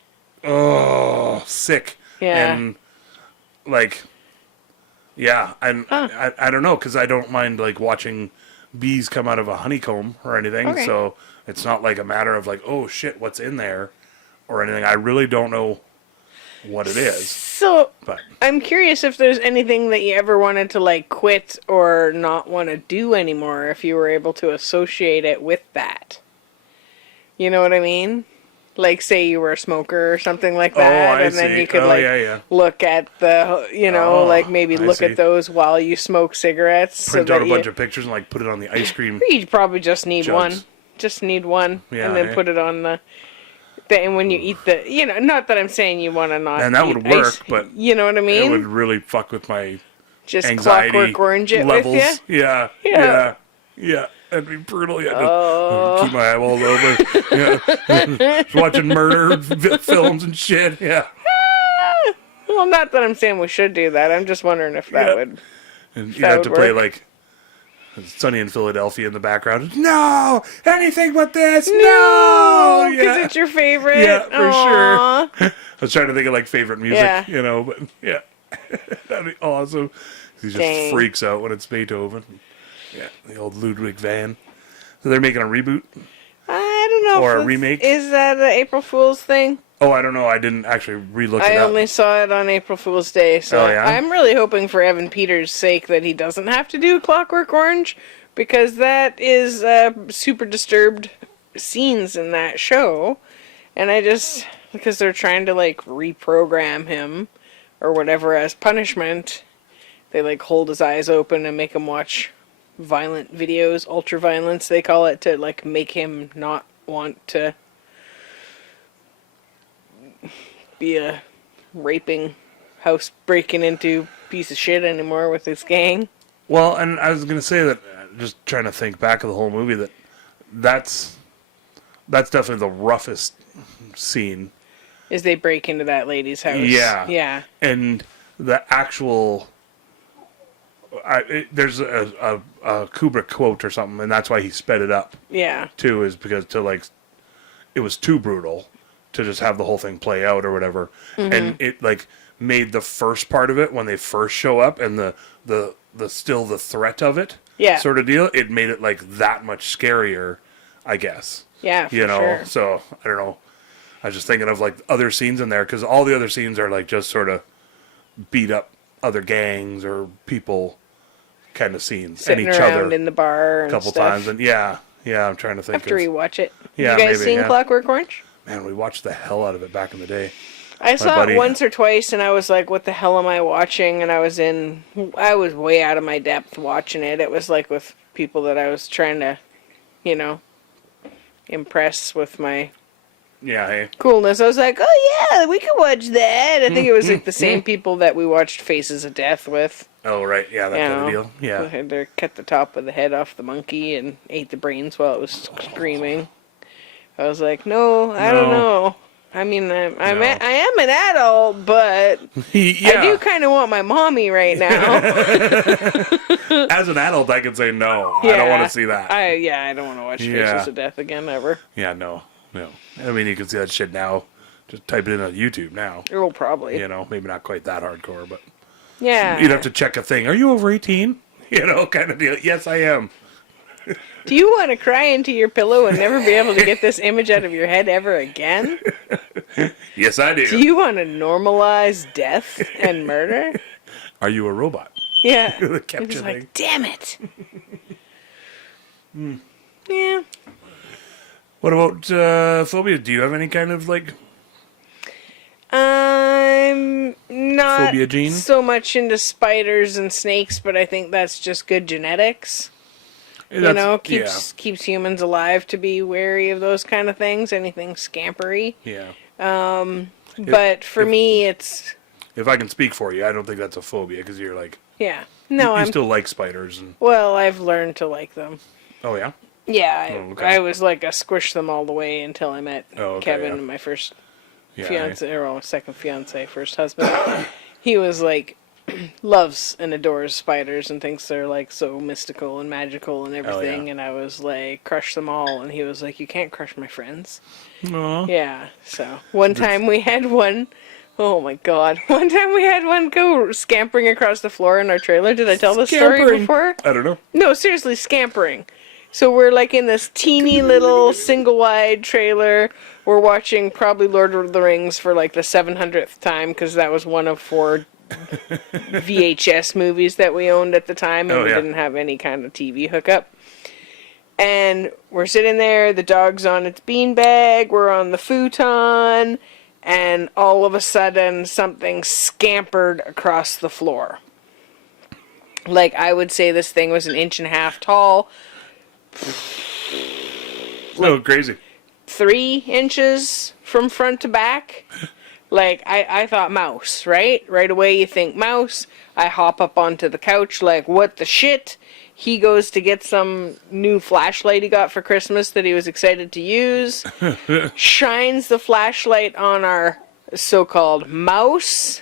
sick. Yeah. And yeah, and I don't know, because I don't mind like watching bees come out of a honeycomb or anything. Okay. So it's not like a matter of like, oh shit, what's in there or anything. I really don't know what it is. So But I'm curious if there's anything that you ever wanted to like quit or not want to do anymore if you were able to associate it with that. You know what I mean? Like say you were a smoker or something like that, I and then see. you could Oh, like yeah. look at the, like maybe I look see. at those while you smoke cigarettes. Print so out that a bunch of pictures and like put it on the ice cream. You probably just need jugs. one. Just need one, Yeah, and then eh? put it on the. And when you eat the, not that I'm saying you want to not. And that eat would work, ice, but you know what I mean. It would really fuck with my Just anxiety Clockwork Orange it levels. with you. Yeah. That'd be brutal. You had to keep my eyeballs open. Yeah. Just watching murder films and shit. Yeah. Well, not that I'm saying we should do that. I'm just wondering if that Yeah. would. And you That have to would play work. like Sunny in Philadelphia in the background. No, anything but this. No, because it's your favorite. Yeah, for Aw. sure. I was trying to think of like favorite music, Yeah. but yeah, that'd be awesome. He just Dang. freaks out when it's Beethoven. Yeah, the old Ludwig van. So they're making a reboot. I don't know. Or if a it's- remake? Is that an April Fool's thing? Oh, I don't know. I didn't actually relook I it up. only saw it on April Fool's Day, so Oh, yeah? I'm really hoping for Evan Peters' sake that he doesn't have to do Clockwork Orange, because that is super disturbed scenes in that show, and because they're trying to like reprogram him or whatever as punishment, they like hold his eyes open and make him watch violent videos, ultraviolence they call it, to like make him not want to be a raping, house breaking into piece of shit anymore with his gang. Well, and I was going to say that, just trying to think back of the whole movie, that's definitely the roughest scene. Is they break into that lady's house. Yeah. Yeah. And the actual... there's a Kubrick quote or something, and that's why he sped it up, Yeah. too, is because it was too brutal to just have the whole thing play out or whatever. Mm-hmm. And it, made the first part of it, when they first show up, and the still the threat of it, Yeah. sort of deal, it made it, that much scarier, I guess. Yeah, for Sure. sure. So, I don't know. I was just thinking of, other scenes in there, because all the other scenes are, just sort of beat up other gangs or people kind of scenes. Sitting and each around other in the bar and a couple stuff. times. And yeah, I'm trying to I think have to rewatch it. Yeah, you guys maybe, seen yeah. Clockwork Orange? Man, we watched the hell out of it back in the day. I saw buddy- it once or twice, and I was like, "What the hell am I watching?" And I was way out of my depth watching it. It was like with people that I was trying to, you know, impress with my Yeah, hey. coolness. I was like, "Oh yeah, we could watch that." I think it was like the same people that we watched Faces of Death with. Oh, right. Yeah, that You kind of know, deal. Yeah. They had to cut the top of the head off the monkey and ate the brains while it was screaming. I was like, "No, I don't know." I mean, I am an adult, but Yeah. I do kind of want my mommy right now. As an adult, I could say no. I don't want to see that. I don't want to watch Faces of Death again ever. Yeah, no. I mean, you can see that shit now. Just type it in on YouTube now. Oh, probably. You know, maybe not quite that hardcore, but Yeah. you'd have to check a thing. Are you over 18? You know, kind of deal. Yes, I am. Do you want to cry into your pillow and never be able to get this image out of your head ever again? Yes, I do. Do you want to normalize death and murder? Are you a robot? Yeah. The It capture was thing. like, damn it. Yeah. What about phobia? Do you have any kind of, like, I'm not phobia gene? so much into spiders and snakes, but I think that's just good genetics. You know, keeps humans alive to be wary of those kind of things. Anything scampery. Yeah. But for me, it's If I can speak for you, I don't think that's a phobia, because you're like, yeah. No, you I'm still like spiders. And well. I've learned to like them. oh, yeah? Yeah, Oh, okay. I was like a squish them all the way until I met Kevin, yeah. my first Yeah. fiance, or second fiance, first husband. He was like loves and adores spiders and thinks they're like so mystical and magical and everything. yeah. And I was like, crush them all, and he was like, you can't crush my friends. Aw. Yeah. So one time we had one. Oh my god! One time we had one go scampering across the floor in our trailer. Did I tell this story Scampering. before? I don't know. No, seriously, scampering. So we're like in this teeny little single wide trailer. We're watching probably Lord of the Rings for like the 700th time, because that was one of 4 VHS movies that we owned at the time, and we didn't have any kind of TV hookup. And we're sitting there, the dog's on its beanbag, we're on the futon, and all of a sudden something scampered across the floor. Like, I would say this thing was 1.5 inches tall. Oh, crazy. 3 inches from front to back. Like, I thought mouse, right? Right away you think mouse. I hop up onto the couch like, what the shit? He goes to get some new flashlight he got for Christmas that he was excited to use. Shines the flashlight on our so-called mouse.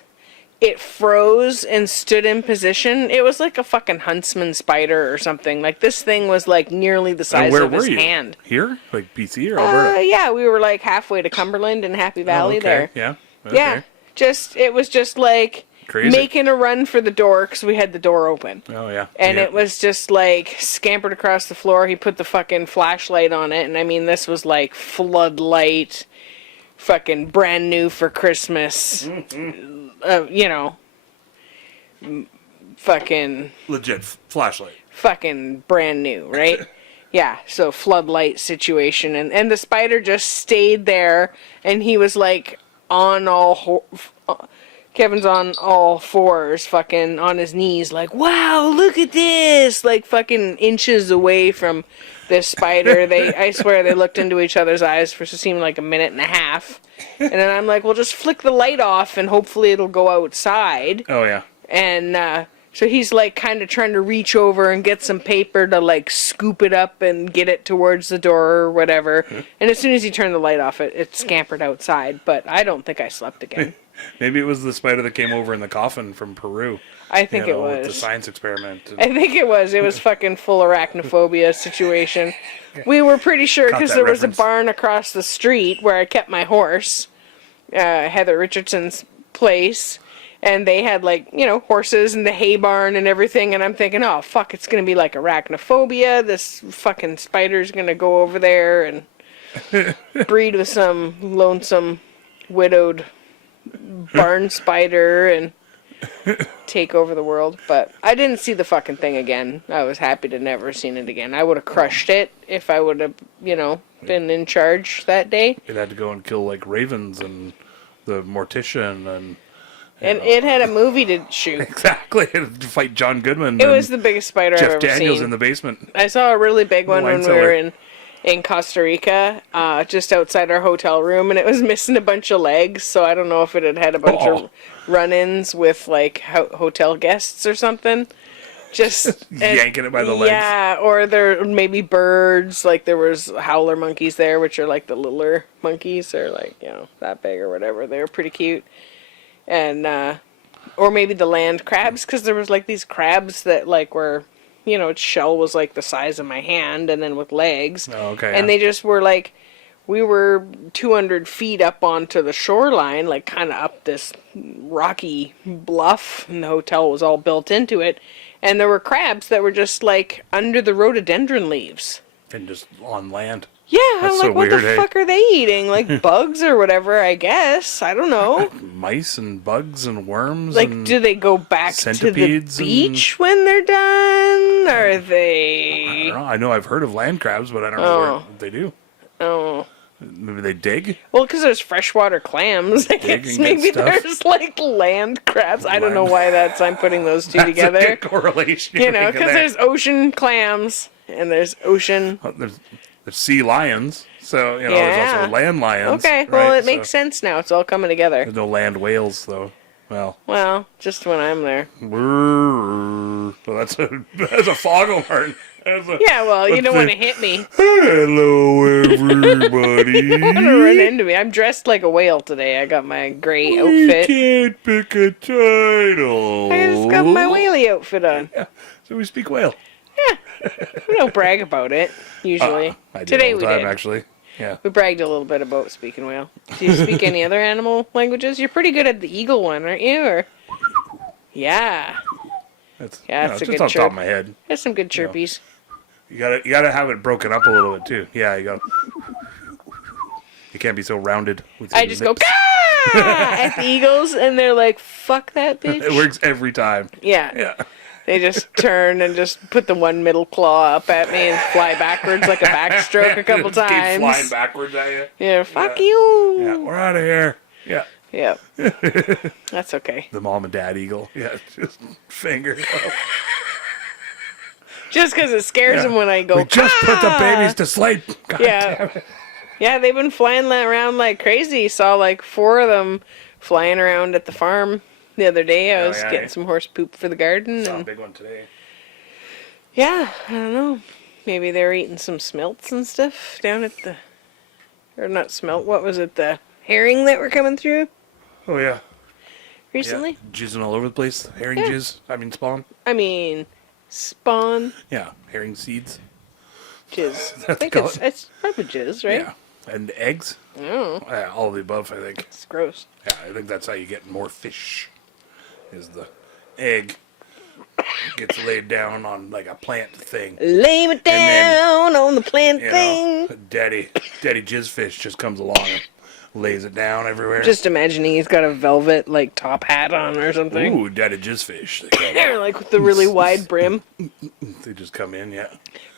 It froze and stood in position. It was like a fucking huntsman spider or something. Like, this thing was like nearly the size Where of his were you? hand. Here? Like BC or Alberta? Yeah, we were like halfway to Cumberland and Happy Valley there. Yeah. Okay. Yeah, it was just like Crazy. making a run for the door because we had the door open. Oh, yeah. And Yeah. it was just like scampered across the floor. He put the fucking flashlight on it. And I mean, this was like floodlight, fucking brand new for Christmas. You know, fucking legit flashlight. fucking brand new, right? Yeah, so floodlight situation, and the spider just stayed there, and he was like on Kevin's on all fours, fucking on his knees, like, wow, look at this, like fucking inches away from this spider. I swear they looked into each other's eyes for what seemed like 1.5 minutes, and then I'm like, well, just flick the light off, and hopefully it'll go outside. Oh, yeah. And so he's like kind of trying to reach over and get some paper to like scoop it up and get it towards the door or whatever. And as soon as he turned the light off, it scampered outside. But I don't think I slept again. Maybe it was the spider that came over in the coffin from Peru. I think it With the was. science experiment. I think it was. It was fucking full arachnophobia situation. We were pretty sure Caught because that there reference. was a barn across the street where I kept my horse, Heather Richardson's place. And they had, like, you know, horses and the hay barn and everything. And I'm thinking, oh, fuck, it's going to be like arachnophobia. This fucking spider's going to go over there and breed with some lonesome, widowed barn spider and take over the world. But I didn't see the fucking thing again. I was happy to never seen it again. I would have crushed it if I would have, you know, been in charge that day. It had to go and kill, like, ravens and the mortician and it had a movie to shoot. exactly to fight John Goodman. It was the biggest spider I've Jeff ever Daniels seen. in the basement. I saw a really big one wine when we cellar. were in Costa Rica, just outside our hotel room, and it was missing a bunch of legs. So I don't know if it had a bunch of run-ins with like hotel guests or something. Just yanking it by the legs. Yeah, or there maybe birds. Like there was howler monkeys there, which are like the littler monkeys. They're like that big or whatever. They were pretty cute, and or maybe the land crabs, because there was like these crabs that like were, its shell was like the size of my hand, and then with legs. Oh, okay. And they just were like, we were 200 feet up onto the shoreline, like kind of up this rocky bluff, and the hotel was all built into it. And there were crabs that were just like under the rhododendron leaves. And just on land. Yeah, That's I'm so like, what weird, the fuck are they eating? Like bugs or whatever, I guess. I don't know. Mice and bugs and worms. Like, and do they go back to the centipedes beach when they're done? Or are I they... don't know. I know I've heard of land crabs, but I don't know what they do. Oh. Maybe they dig? Well, because there's freshwater clams. I Dig guess and get maybe stuff? there's like land crabs. I don't know why I'm putting those two That's together. a good correlation. Because there's ocean clams and there's ocean... There's sea lions. So, there's Yeah. also land lions. Okay, well, right? it makes sense now. It's all coming together. There's no land whales, though. Well, just when I'm there. Well, that's a fog alarm. Yeah, well, you don't want to hit me. Hello, everybody. You want to run into me. I'm dressed like a whale today. I got my gray We outfit. can't pick a title. I just got my whaley outfit on. Yeah, so we speak whale. We don't brag about it, usually. I do Today all the we time, did. actually. Yeah. We bragged a little bit about speaking whale. Do you speak any other animal languages? You're pretty good at the eagle one, aren't you? Or... Yeah. That's, Yeah, that's a just good on top chirp. of my head. There's some good chirpies. You gotta have it broken up a little bit too. Yeah, you gotta. You can't be so rounded. With I your just go, lips. "Caw!" at the eagles, and they're like, fuck that bitch. It works every time. Yeah. Yeah. They just turn and just put the one middle claw up at me and fly backwards like a backstroke a couple Just keep times. flying backwards at you. Yeah, fuck Yeah. you. Yeah, we're out of here. Yeah. Yep. That's okay. The mom and dad eagle. Yeah, just finger. Just because it scares them when I go, We just put the "Caw!" babies to sleep. God damn Yeah. it. Yeah, they've been flying around like crazy. Saw like 4 of them flying around at the farm the other day. I was yeah, getting eh? some horse poop for the garden. Saw a And big one today. yeah, I don't know. Maybe they were eating some smelts and stuff down at the... Or not smelt, what was it? The herring that were coming through Oh yeah. recently? Yeah. Jizzing all over the place. Herring Yeah. jizz. I mean spawn. I mean, spawn Yeah. Herring seeds. jizz. I That's think called- it's probably jizz, right? Yeah. And eggs. Oh, All of the above, I think. it's gross. Yeah, I think that's how you get more fish. Is the egg gets laid down on like a plant thing. Lay it then, down on the plant You thing. know, daddy jizzfish just comes along and lays it down everywhere. Just imagining he's got a velvet like top hat on or something. Ooh, daddy jizzfish. They come. Or like with the really wide brim, They just come in, yeah,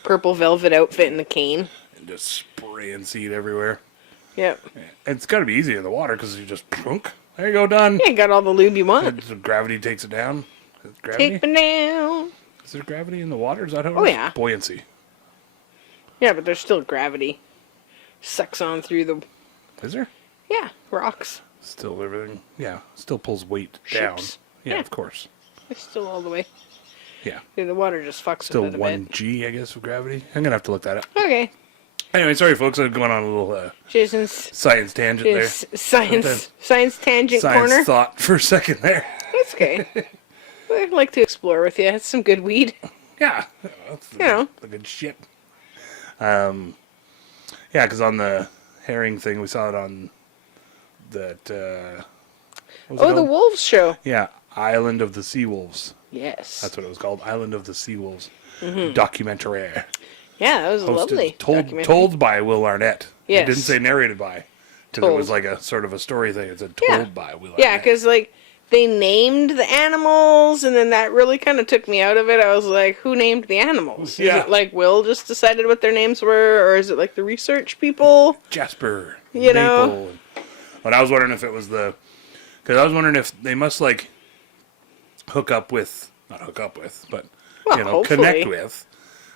purple velvet outfit and the cane. and just spraying seed everywhere. Yep. Yeah. And it's got to be easy in the water because you just plunk. There you go, done. Yeah, got all the lube you want. And so gravity takes it down. Is it gravity? Take me down. Is there gravity in the water? Is that how it Oh, works? yeah. Buoyancy. Yeah, but there's still gravity. Sucks on through the... Is there? Yeah, rocks. Still everything. Yeah. Still pulls weight down. Ships. Yeah, Yeah. of course. It's still all the way. Yeah. Yeah, the water just fucks Still with it a 1G, I guess, of gravity. I'm going to have to look that up. bit. Okay. Anyway, sorry, folks. I'm going on a little Jason's science tangent there. science tangent Science corner. thought for a second there. That's okay. I'd like to explore with you. It's some good weed. Yeah. That's You know. the good shit. Yeah, because on the herring thing, we saw it on that... what was it Oh, the called? Wolves show. Yeah, Island of the Sea Wolves. Yes. That's what it was called. Island of the Sea Wolves. Documentary. Yeah, that was Hosted- lovely. documentary. told by Will Arnett. Yes. It didn't say narrated by. Because it was Told. like a sort of a story thing. It said told Yeah. by Will Yeah, Arnett. because like they named the animals, and then that really kind of took me out of it. I was like, who named the animals? Yeah. Is it like Will just decided what their names were, or is it like the research people? Jasper. You Maple. know? But I was wondering if it was because I was wondering if they must like not hook up with, but Well, connect hopefully. with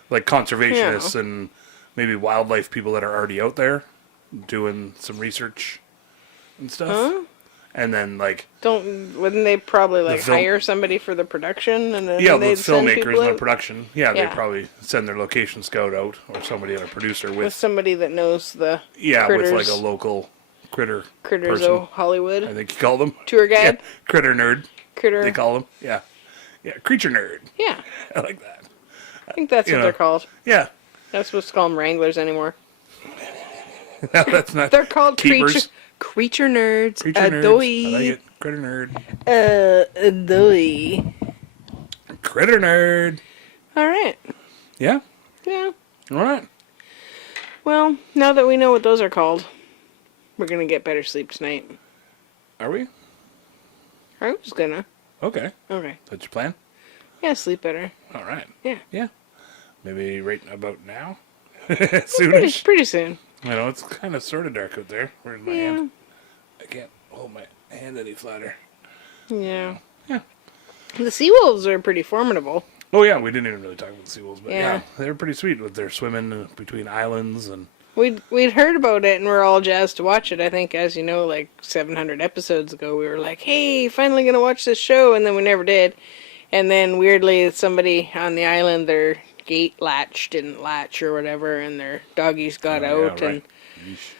like conservationists and maybe wildlife people that are already out there doing some research and stuff. Huh? And then like Wouldn't they probably like film- hire somebody for the production and then the they'd send filmmakers people and the out? production. Yeah, they probably send their location scout out or somebody, a producer With with somebody that knows the with like critters, a local critters Critters Hollywood I think you call them. tour guide. Yeah, critter nerd. Critter. They call them. Yeah, creature nerd. Yeah, I like that. I think that's what they're called. Yeah, Not supposed to call them wranglers anymore. no, that's not. They're called keepers. creature nerds. Creature nerds. Adoy. I like it. Critter nerd. Adoy. Critter nerd. All right. Yeah. Yeah. All right. Well, now that we know what those are called, we're gonna get better sleep tonight. Are we? I was gonna. Okay. Okay. That's your plan. Yeah, sleep better. All right. Yeah. Yeah. Maybe right about now. Soonish. Pretty soon. I know it's kind of sort of dark out there. Where's my Yeah. hand? I can't hold my hand any flatter. Yeah. Yeah. The seawolves are pretty formidable. Oh yeah, we didn't even really talk about the seawolves, but Yeah. yeah, they were pretty sweet with their swimming between islands and. We'd heard about it and we're all jazzed to watch it. I think, as you know, like 700 episodes ago, we were like, "Hey, finally gonna watch this show," and then we never did. And then weirdly, somebody on the island, their gate didn't latch or whatever, and their doggies got out, yeah, and right. Yeesh.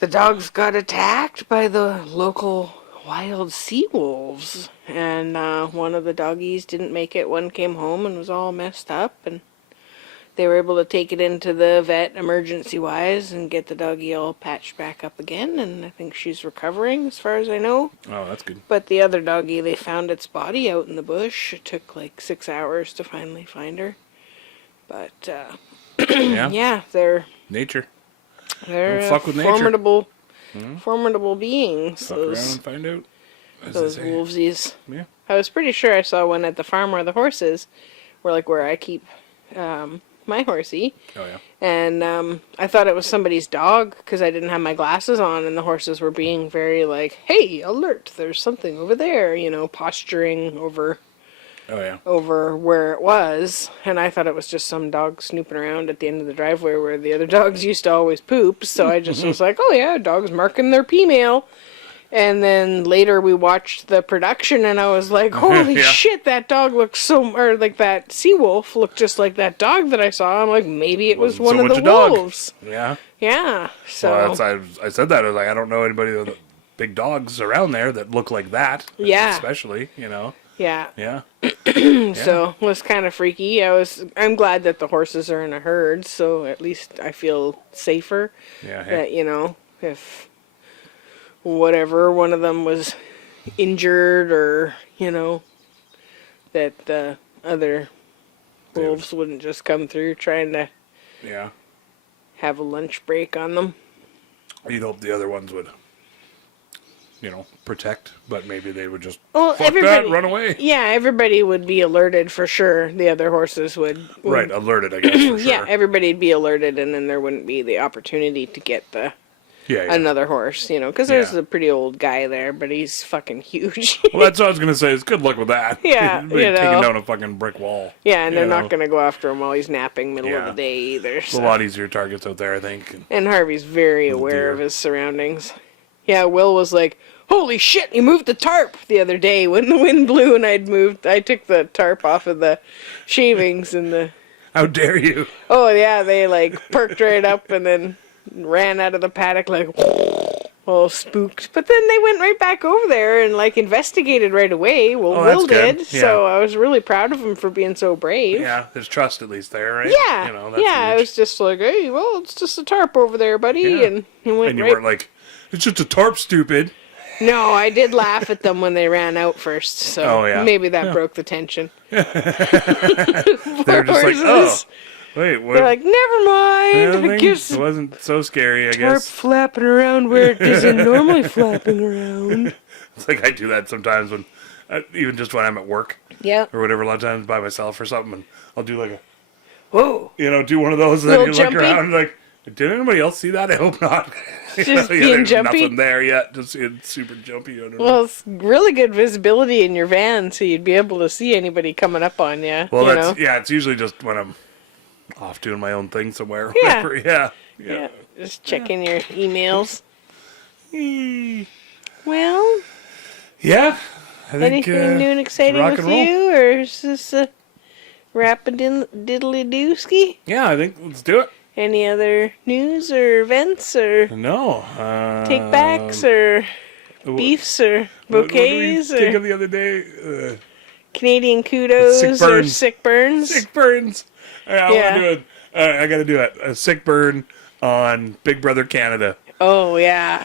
the dogs got attacked by the local wild sea wolves. And one of the doggies didn't make it. One came home and was all messed up, and they were able to take it into the vet emergency-wise and get the doggie all patched back up again, and I think she's recovering as far as I know. Oh, that's good. But the other doggie, they found its body out in the bush. It took like 6 hours to finally find her. But Yeah. yeah, they're Nature. they're Don't fuck with nature. formidable beings. Fuck around and find out. As they Those say. wolvesies. Yeah. I was pretty sure I saw one at the farm where the horses were, like where I keep my horsey. Oh yeah. And I thought it was somebody's dog because I didn't have my glasses on, and the horses were being very like, "Hey, alert! There's something over there," posturing over Oh yeah. where it was. And I thought it was just some dog snooping around at the end of the driveway where the other dogs used to always poop. So I just was like, "Oh yeah, dog's marking their pee mail." And then later we watched the production, and I was like, "Holy Yeah. shit, that dog looks or like that sea wolf looked just like that dog that I saw." I'm like, maybe it was Wasn't one so of much the a dog. wolves. Yeah. Yeah. So Well, I said that. I was like, I don't know anybody with big dogs around there that look like that. Yeah. Especially, yeah. Yeah. So it was kind of freaky. I'm glad that the horses are in a herd, so at least I feel safer. Yeah. Hey. That if whatever one of them was injured or that the other wolves wouldn't just come through trying to Yeah. have a lunch break on them. You'd hope the other ones would, protect, but maybe they would just Well, fuck that, run away. Yeah, everybody would be alerted for sure. The other horses would Right, alerted, I guess, for sure. Yeah, everybody'd be alerted, and then there wouldn't be the opportunity to get yeah. another horse, because there's Yeah. a pretty old guy there, but he's fucking huge. Well, that's what I was going to say. Is good luck with that. Yeah, Like you taking know. down a fucking brick wall. Yeah, and they're You know. not going to go after him while he's napping middle of Yeah. the day either. It's So. a lot easier targets out there, I think. And Harvey's very Little aware deer. of his surroundings. Yeah, Will was like, "Holy shit, you moved the tarp!" the other day when the wind blew and I took the tarp off of the shavings and the... How dare you? Oh, yeah, they perked right up and then ran out of the paddock all spooked. But then they went right back over there and investigated right away. Well, Oh, Will that's good. did. Yeah. So I was really proud of him for being so brave. Yeah, there's trust at least there, right? Yeah, That's I huge. was just like, "Hey, well, it's just a tarp over there, buddy," Yeah. and he went And you right. weren't like, it's just a tarp, stupid. No, I did laugh at them when they ran out first, so Oh, yeah. maybe that broke the tension. They're just like, oh, wait, what? They're like, "Never mind. I guess It wasn't so scary, I tarp guess. flapping around where it isn't normally flapping around." It's like I do that sometimes when, even just when I'm at work Yeah. or whatever, a lot of times by myself or something, and I'll do like Whoa. do one of those, and then you Little look jumpy? around and like, Did anybody else see that? I hope not. Just being there's jumpy? nothing there yet. Just it's super jumpy. I don't know. Well, it's really good visibility in your van, so you'd be able to see anybody coming up on you. Well, you that's know? yeah. It's usually just when I'm off doing my own thing somewhere. Yeah. yeah. Yeah, just checking your emails. Yeah. Well, Yeah. I think, anything new and exciting rock with and roll. you, or is this a rapid-diddly dooski? Yeah, I think let's do it. Any other news or events or No. take-backs or beefs or bouquets What did we think or of the other day? Canadian Kudos Sick or Burns. Sick Burns? Sick burns. I Yeah. want to do it. I got to do it. A sick burn on Big Brother Canada. Oh, yeah.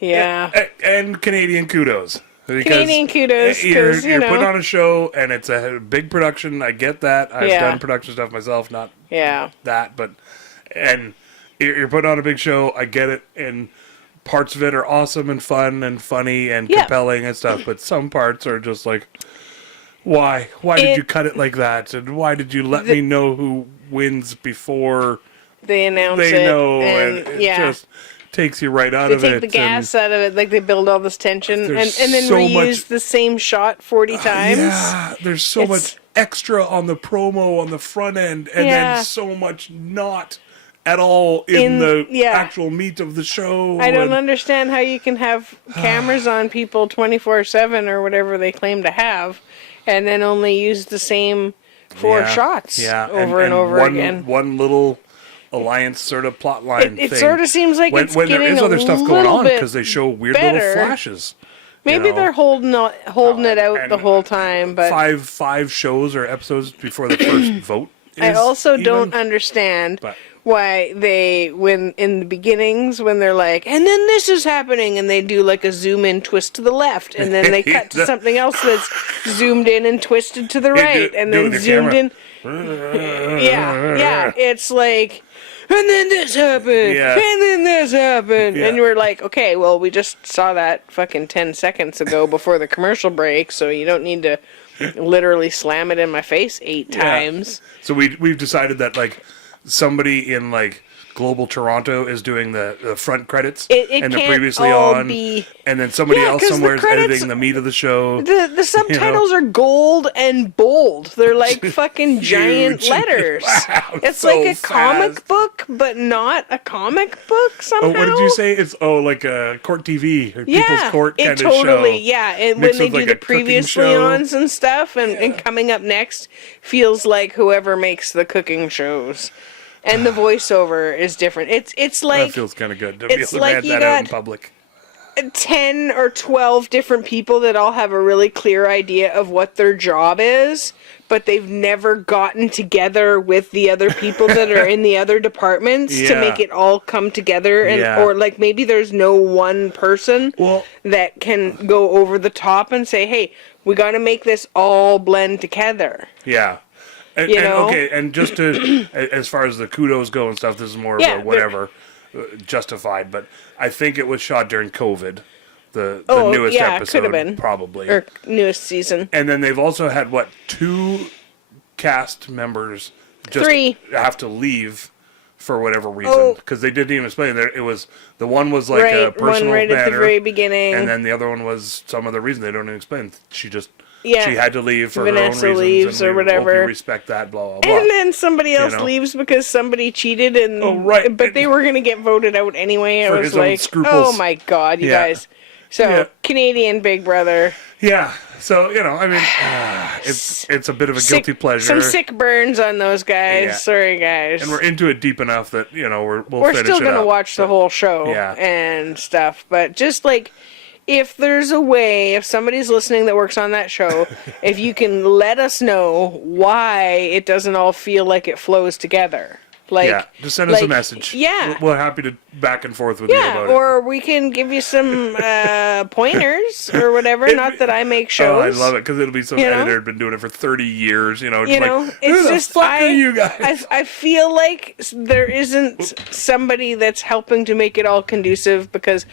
Yeah. And Canadian Kudos. Because Canadian Kudos, You're, 'cause, you you're know. putting on a show, and it's a big production. I get that. I've Yeah. done production stuff myself, not Yeah. that, but and you're putting on a big show. I get it, and parts of it are awesome and fun and funny and Yeah. compelling and stuff. But some parts are just like, why? Why did It- you cut it like that? And why did you let me know who wins before They announce it. they know? and it yeah. just takes you right out They of take it. the gas out of it, like they build all this tension, and There's then so reuse much- the same shot 40 times. Yeah, there's so It's- much extra on the promo on the front end, and Yeah. then so much not at all in the yeah. actual meat of the show. I don't and- understand how you can have cameras on people 24/7 or whatever they claim to have, and then only use the same four Yeah, shots yeah, over and over one, again. One little alliance sort of plot line It thing. sort of seems like when, it's when there getting is a other stuff going little on bit because they show weird better. little flashes. Maybe know. they're holding it out and the whole time, but five shows or episodes before the first vote. I is also don't even. understand But- why they, when in the beginnings, when they're like, and then this is happening, and they do like a zoom in twist to the left, and then they cut to something else that's zoomed in and twisted to the right, do- and do it then with zoomed your in. Yeah, it's like, and then this happened, Yeah. and then this happened, Yeah. and you're like, okay, well, we just saw that fucking 10 seconds ago before the commercial break, so you don't need to literally slam it in my face 8 times. So we've decided that like somebody in like Global Toronto is doing the front credits It and the can't previously all on, be- and then somebody Yeah, else 'cause the somewhere is credits- editing the meat of the show. The subtitles are gold and bold. They're like fucking giant Huge. letters. Wow, It's so like a comic fast. book, but not a comic book somehow. Oh, what did you say? It's like a court TV or Yeah, People's Court kind it of show. totally, yeah. And when Mixed they with, do like, the a cooking previously show. ons and stuff, and coming up next feels like whoever makes the cooking shows. And the voiceover is different. It's That like feels kind of good to be able it's to like rant you that out in got- public. 10 or 12 different people that all have a really clear idea of what their job is, but they've never gotten together with the other people that are in the other departments to Yeah. make it all come together, and Yeah. or like maybe there's no one person Well- that can go over the top and say, hey, we got to make this all blend together. Yeah. And, You and, know? okay, and just to, as far as the kudos go and stuff, this is more Yeah, of a but- whatever, justified, but I think it was shot during COVID, the Oh, newest yeah, it episode, could have been. probably. Or newest season. And then they've also had, 2 cast members just 3. have to leave for whatever reason. Oh. Because they didn't even explain it. It was, the one was like a Right, personal one right at the matter, very beginning. and then the other one was some other reason they don't even explain. She just, Yeah. she had to leave for Vanessa her own reasons. leaves and or we hope whatever. you respect that, blah, blah, blah. And then somebody else know? leaves because somebody cheated, and Oh, right. but they were going to get voted out anyway. I For was his own like, scruples. oh my god, you Yeah. guys. So, Yeah. Canadian Big Brother. Yeah, so, I mean, it's a bit of a guilty pleasure. Some sick burns on those guys. Yeah. Sorry, guys. And we're into it deep enough that, we'll We're finish still it going to up, watch the but- whole show Yeah. and stuff. But just like, if there's a way, if somebody's listening that works on that show, if you can let us know why it doesn't all feel like it flows together. Like, Yeah, just send us a like, message. Yeah. We're happy to back and forth with you Yeah, about or we can give you some pointers or whatever. Not that I make it. Oh, I shows. love it, because it'll be some You know? editor who'd been doing it for 30 years, You like, know, who it's the just fuck are you guys? I feel like there isn't somebody that's helping to make it all conducive, because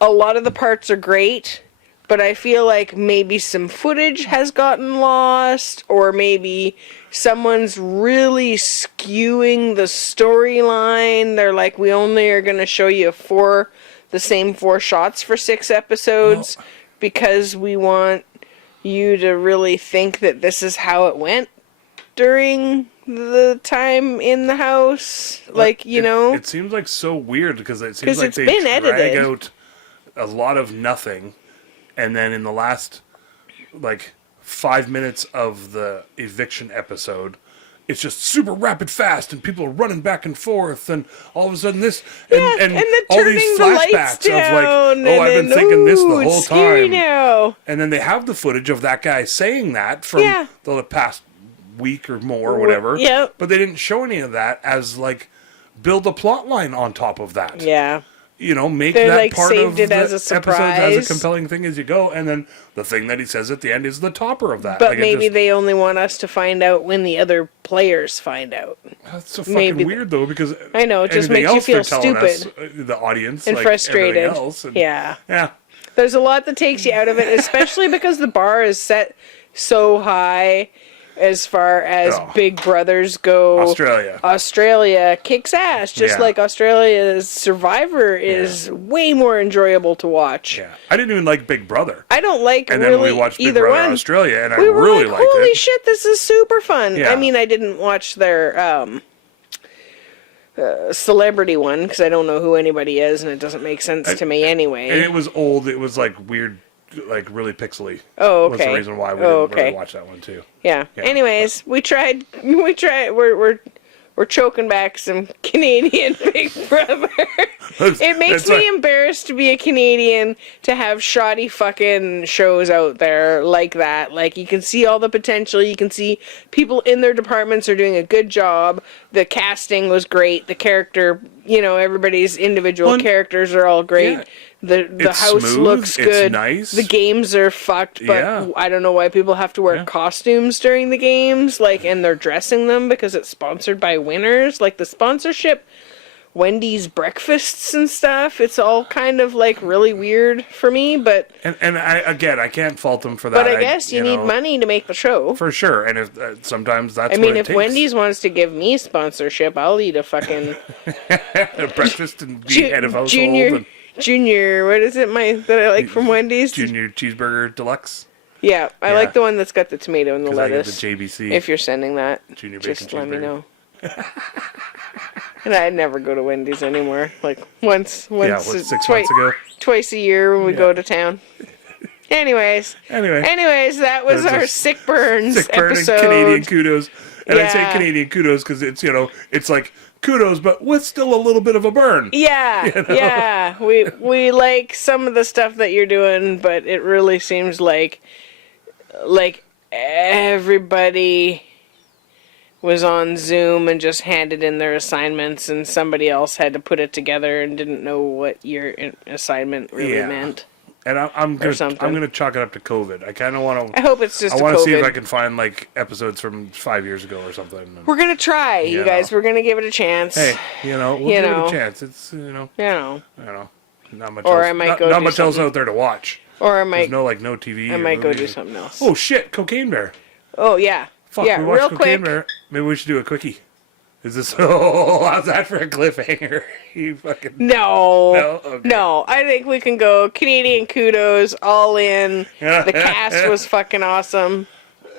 a lot of the parts are great, but I feel like maybe some footage has gotten lost, or maybe someone's really skewing the storyline. They're like, we only are going to show you the same 4 shots for 6 episodes because we want you to really think that this is how it went during the time in the house. Like, It seems like so weird because it seems like they drag out a lot of nothing, and then in the last, 5 minutes of the eviction episode, it's just super rapid fast, and people are running back and forth, and all of a sudden this, and all these flashbacks of I've been thinking this the whole time. Now. And then they have the footage of that guy saying that from the past week or more or whatever. Yep. But they didn't show any of that as build a plot line on top of that. Yeah. Make They, that part saved of it the as a episodes surprise. as a compelling thing as you go, and then the thing that he says at the end is the topper of that. But maybe they only want us to find out when the other players find out. That's so fucking weird, though, because I know, it just makes you feel stupid. Us, the audience, and frustrated. Else, Yeah. Yeah. There's a lot that takes you out of it, especially because the bar is set so high as far as Big Brothers go. Australia kicks ass, just like Australia's Survivor is way more enjoyable to watch. Yeah. I didn't even like Big Brother. I don't like and really then we watched Big either Brother one. Australia, and we I were really like, liked holy it. shit, this is super fun. Yeah. I mean, I didn't watch their celebrity one because I don't know who anybody is, and it doesn't make sense to me anyway. And it was old. It was weird, really pixely. Oh, okay. Was the reason why we didn't really watch that one too. Yeah. Anyways, we tried. We're choking back some Canadian Big Brother. It makes me embarrassed to be a Canadian to have shoddy fucking shows out there like that. Like, you can see all the potential. You can see people in their departments are doing a good job. The casting was great. The character, everybody's individual characters are all great. Yeah. The house smooth, looks good. It's nice. The games are fucked, but I don't know why people have to wear costumes during the games, and they're dressing them because it's sponsored by Winners. Like, the sponsorship, Wendy's breakfasts and stuff, it's all kind of really weird for me, but... And I can't fault them for that. But I guess you need money to make the show. For sure, and if sometimes that's if Wendy's wants to give me sponsorship, I'll eat a fucking... a breakfast and be head of household. Junior, what is it that I like from Wendy's? Junior Cheeseburger Deluxe. Yeah, I like the one that's got the tomato and the lettuce. I get the JBC. If you're sending that, Junior just Bacon let me Cheeseburger. know. And I never go to Wendy's anymore. Once, 6 months ago. Twice a year when we go to town. Anyways, that was our Sick Burns episode. Canadian Kudos. And I say Canadian Kudos because it's, it's like kudos, but with still a little bit of a burn. Yeah, yeah. We like some of the stuff that you're doing, but it really seems like everybody was on Zoom and just handed in their assignments, and somebody else had to put it together and didn't know what your assignment really meant. And I'm gonna chalk it up to COVID. I kind of want to. I hope it's just. I want to see if I can find episodes from 5 years ago or something. We're gonna try, you guys. We're gonna give it a chance. Hey, we'll give it a chance. It's not much. Or else, I might go. Not much else out there to watch. Or I might. There's no TV. I might go do something else. Oh shit, Cocaine Bear. Oh yeah. Fuck, yeah, we watched real Cocaine quick. Bear. Maybe we should do a quickie. Is this? Oh, how's that for a cliffhanger? You fucking. No. Okay. No. I think we can go Canadian Kudos, all in. The cast was fucking awesome.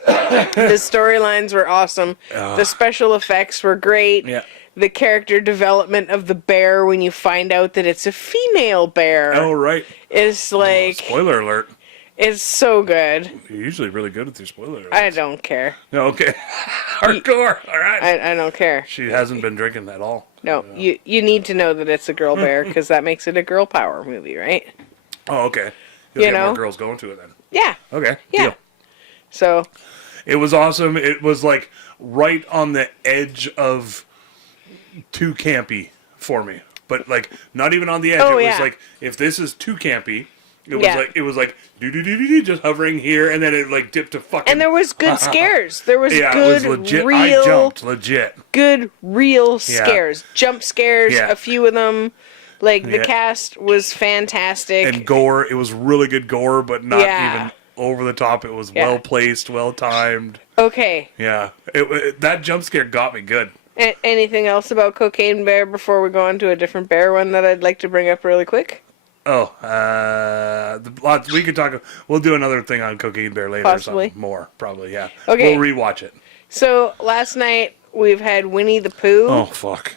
The storylines were awesome. The special effects were great. Yeah. The character development of the bear when you find out that it's a female bear. Oh, right. Is spoiler alert. It's so good. You're usually really good at your spoiler alerts. I don't care. No, okay. Hardcore. All right. I don't care. She hasn't been drinking at all. No, you need to know that it's a girl bear because that makes it a girl power movie, right? Oh, okay. You'll get more girls going to it then. Yeah. Okay. Yeah. Deal. So. It was awesome. It was right on the edge of too campy for me, but not even on the edge. Oh, it was if this is too campy. It was do just hovering here, and then it dipped to fucking. And there was good scares. There was it good, was legit. real. I jumped legit. Good, real scares. Jump scares. Yeah. A few of them. Like, the Yeah. cast was fantastic. And gore, it was really good gore, but not Yeah. even over the top. It was Yeah. well placed, well timed. Okay. Yeah, that jump scare got me good. Anything else about Cocaine Bear before we go on to a different bear one that I'd like to bring up really quick? Oh, we could talk. We'll do another thing on Cocaine Bear later. Possibly. Or something more, probably. Yeah. Okay. We'll rewatch it. So, last night we've had Winnie the Pooh. Oh fuck.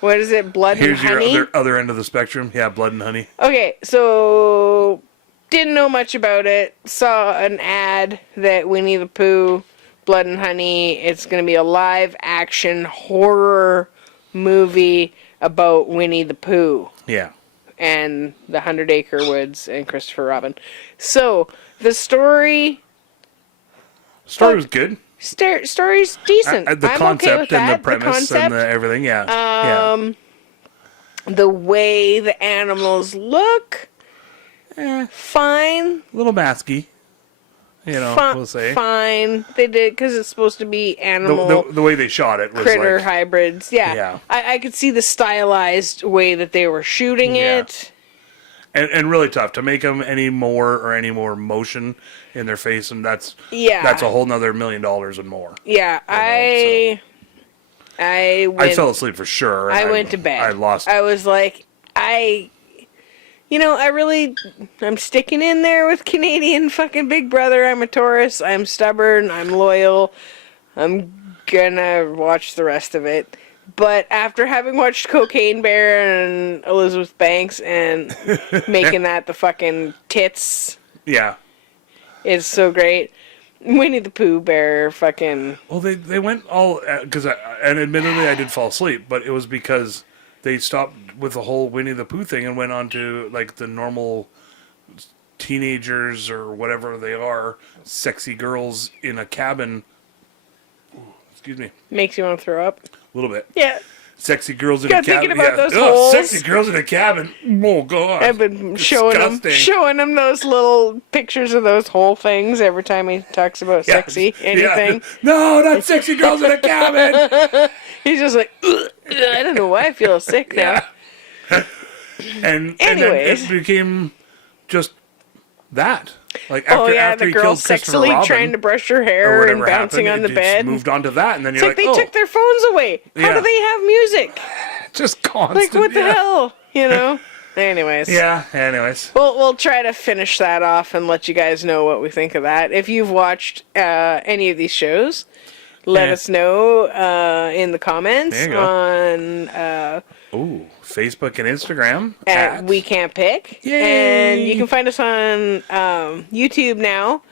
What is it? Blood Here's and Honey? your other end of the spectrum. Yeah, Blood and Honey. Okay, so didn't know much about it. Saw an ad that Winnie the Pooh, Blood and Honey, it's going to be a live action horror movie about Winnie the Pooh Yeah. and the 100 Acre Woods and Christopher Robin. So, the story Story was good. story's decent. The I'm concept okay with and that. the premise and the everything. Yeah. The way the animals look, fine. A little masky. You know, we'll say. Fine. They did, because it's supposed to be animal The way they shot it was critter like, hybrids. Yeah. Yeah. I could see the stylized way that they were shooting Yeah. it. and really tough to make them any more motion in their face, and that's Yeah. a whole nother $1 million and more. Yeah. I fell asleep for sure. I went to bed. I lost. I was like, I'm sticking in there with Canadian fucking Big Brother. I'm a Taurus. I'm stubborn. I'm loyal. I'm gonna watch the rest of it. But after having watched Cocaine Bear and Elizabeth Banks and making that the fucking tits Yeah. is so great. Winnie the Pooh Bear fucking... Well, they went all because and admittedly I did fall asleep, but it was because they stopped with the whole Winnie the Pooh thing and went on to like the normal teenagers or whatever they are, sexy girls in a cabin. Ooh, excuse me, Makes you want to throw up. a little bit. Yeah. Sexy girls in Got a cabin. thinking about those Ugh, holes. sexy girls in a cabin. Oh god. I've been showing him those little pictures of those whole things every time he talks about Yeah, sexy anything. Yeah. No, not sexy girls in a cabin. He's just like, ugh, I don't know why I feel sick now. Yeah. And then Anyways. it became just that. Like Oh after the he girl killed Christopher sexily Robin, trying to brush her or hair and whatever bouncing happened, on the it just bed. moved on to that, and then It's you're like they oh, took their phones away. How Yeah. do they have music? just constant. Like, what the yeah. hell? You know? Anyways. Yeah. Anyways, We'll try to finish that off and let you guys know what we think of that. If you've watched any of these shows, let Yeah. us know in the comments There you go. on ooh, Facebook and Instagram at We Can't Pick. Yay! And you can find us on YouTube now.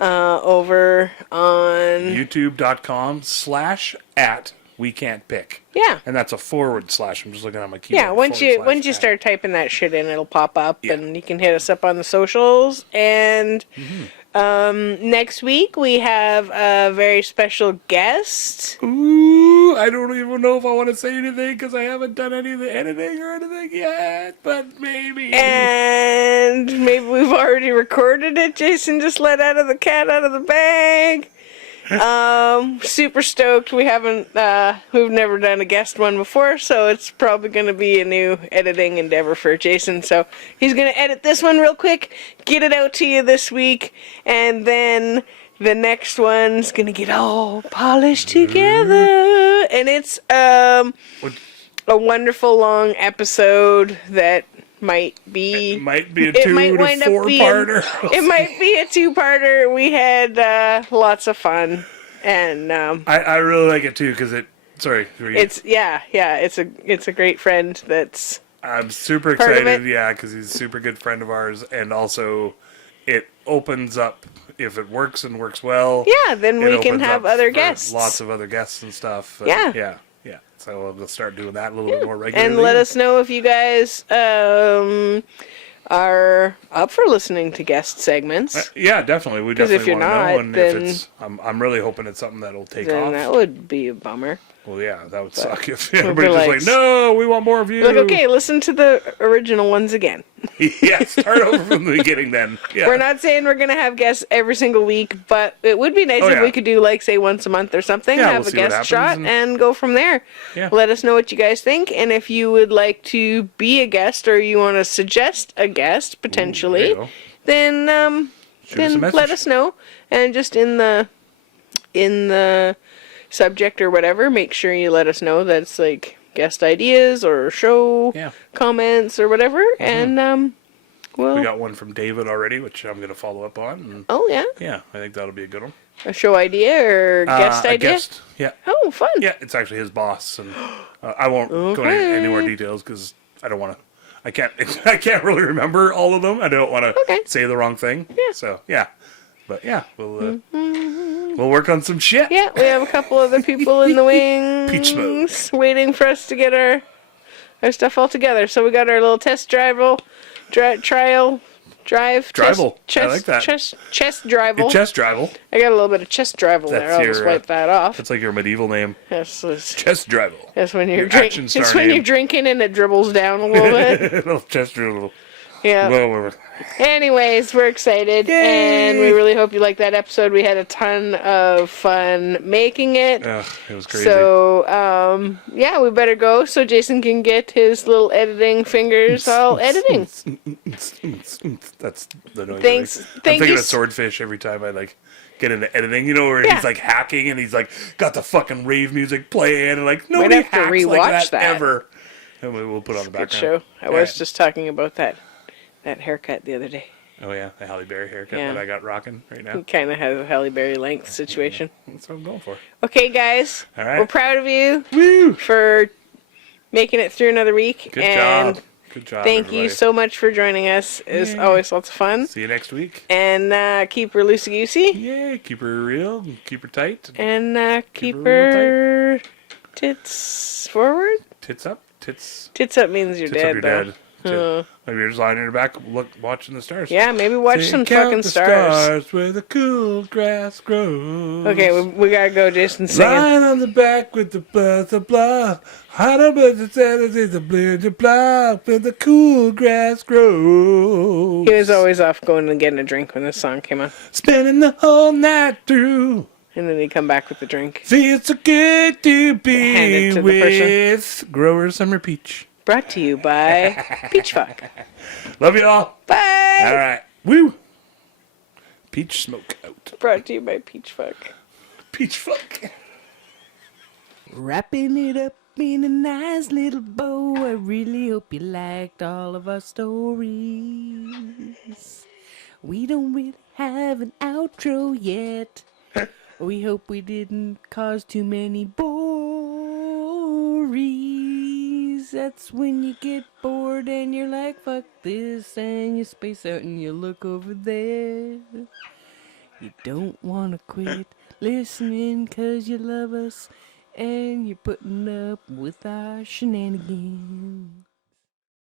Over on YouTube.com/@ We Can't Pick. yeah. And that's a / I'm just looking at my keyboard. Yeah, once you / start typing that shit in, it'll pop up, Yeah. and you can hit us up on the socials. And next week we have a very special guest. Ooh, I don't even know if I want to say anything because I haven't done any of the editing or anything yet, but maybe. And maybe we've already recorded it. Jason just let the cat out of the bag. Super stoked. We've never done a guest one before, so it's probably going to be a new editing endeavor for Jason. So he's going to edit this one real quick, get it out to you this week, and then the next one's going to get all polished together. And it's a wonderful long episode that might be It might be a it 2 might to wind up 4-parter. it might be a 2-parter. We had lots of fun, and I really like it too because sorry. it's a great friend. That's I'm super part of excited, it. yeah, because he's a super good friend of ours, and also it opens up if it works and works well. yeah. Then it we can opens have up other for guests. lots of other guests and stuff. Yeah. yeah. So we'll start doing that a little bit more regularly. And let us know if you guys are up for listening to guest segments. Yeah, definitely. We 'Cause definitely if you're want to know, not, and then- if it's, I'm really hoping it's something that'll take Then off. that would be a bummer. Well, yeah, that would suck if everybody's be just like- like, no, we want more of you. Like, okay, listen to the original ones again. Yeah, start over from the beginning then. Yeah. We're not saying we're going to have guests every single week, but it would be nice if yeah. we could do, like, say, once a month or something, Yeah, have we'll a see what guest happens shot, and go from there. Yeah. Let us know what you guys think, and if you would like to be a guest or you want to suggest a guest, potentially, Ooh, there you go. then Shoot us a message. let us know. And just in the subject or whatever, make sure you let us know that it's, like, guest ideas or show Yeah. comments or whatever, and We we'll... got one from David already, which I'm going to follow up on. And Oh, yeah? yeah, I think that'll be a good one. A show idea or guest A idea? guest. Yeah. Oh, fun. Yeah, it's actually his boss, and I won't go into any more details because I don't want to. I can't really remember all of them. I don't want to Okay. say the wrong thing. Yeah. So yeah, but yeah, we'll work on some shit. Yeah, we have a couple other people in the wings. Peach smoke. Waiting for us to get our stuff all together. So we got our little test trial drive. Drival. Chest, I like that. Chest drival. Chest drivel. I got a little bit of chest drival there. That's I'll just your, wipe that off. That's like your medieval name. That's Chest drivel. when you're your drinking. action star It's when name. you're drinking and it dribbles down a little bit. Little chest drivel. Yeah. Well, Anyways, we're excited, Yay! and we really hope you liked that episode. We had a ton of fun making it. it was crazy. So, yeah, we better go so Jason can get his little editing fingers all editing. That's the noise. Thanks. I'm Thank thinking you. of Swordfish every time I like get into editing. You know, where Yeah. he's like hacking and he's like got the fucking rave music playing and like Might nobody have to hacks like rewatch that, that. ever. And we'll put it on the Good background. show. I was just talking about that haircut the other day. Oh yeah, the Halle Berry haircut Yeah. that I got rocking right now. He kind of has a Halle Berry length situation. That's what I'm going for. Okay, guys. All right. We're proud of you Woo! for making it through another week. Good and job. Good job. thank everybody. you so much for joining us. It's Yeah. always lots of fun. See you next week. And keep her loosey-goosey. Yeah, keep her real, keep her tight. And keep Keep her her tits forward. Tits up, tits. Tits up means you're Tits dead, up, you're though. dead. Maybe you're just lying in your back, watching the stars. Yeah, maybe watch Say, some count fucking the stars. where the cool grass grows. Okay, we gotta go, Jason, singing. Lying on the back with the blah. Hot up at the Saturday, the blah, where the cool grass grows. He was always off going and getting a drink when this song came on. Spending the whole night through. And then he'd come back with the drink. Feels so good to Hand it be to the with Grower Summer Peach. Brought to you by Peach Fuck. Love you all. Bye! All right. Woo. Peach smoke out. Brought to you by Peach Fuck. Peach fuck. Wrapping it up in a nice little bow. I really hope you liked all of our stories. We don't really have an outro yet. We hope we didn't cause too many bories. That's when you get bored and you're like, fuck this, and you space out and you look over there. You don't want to quit listening 'cause you love us and you're putting up with our shenanigans.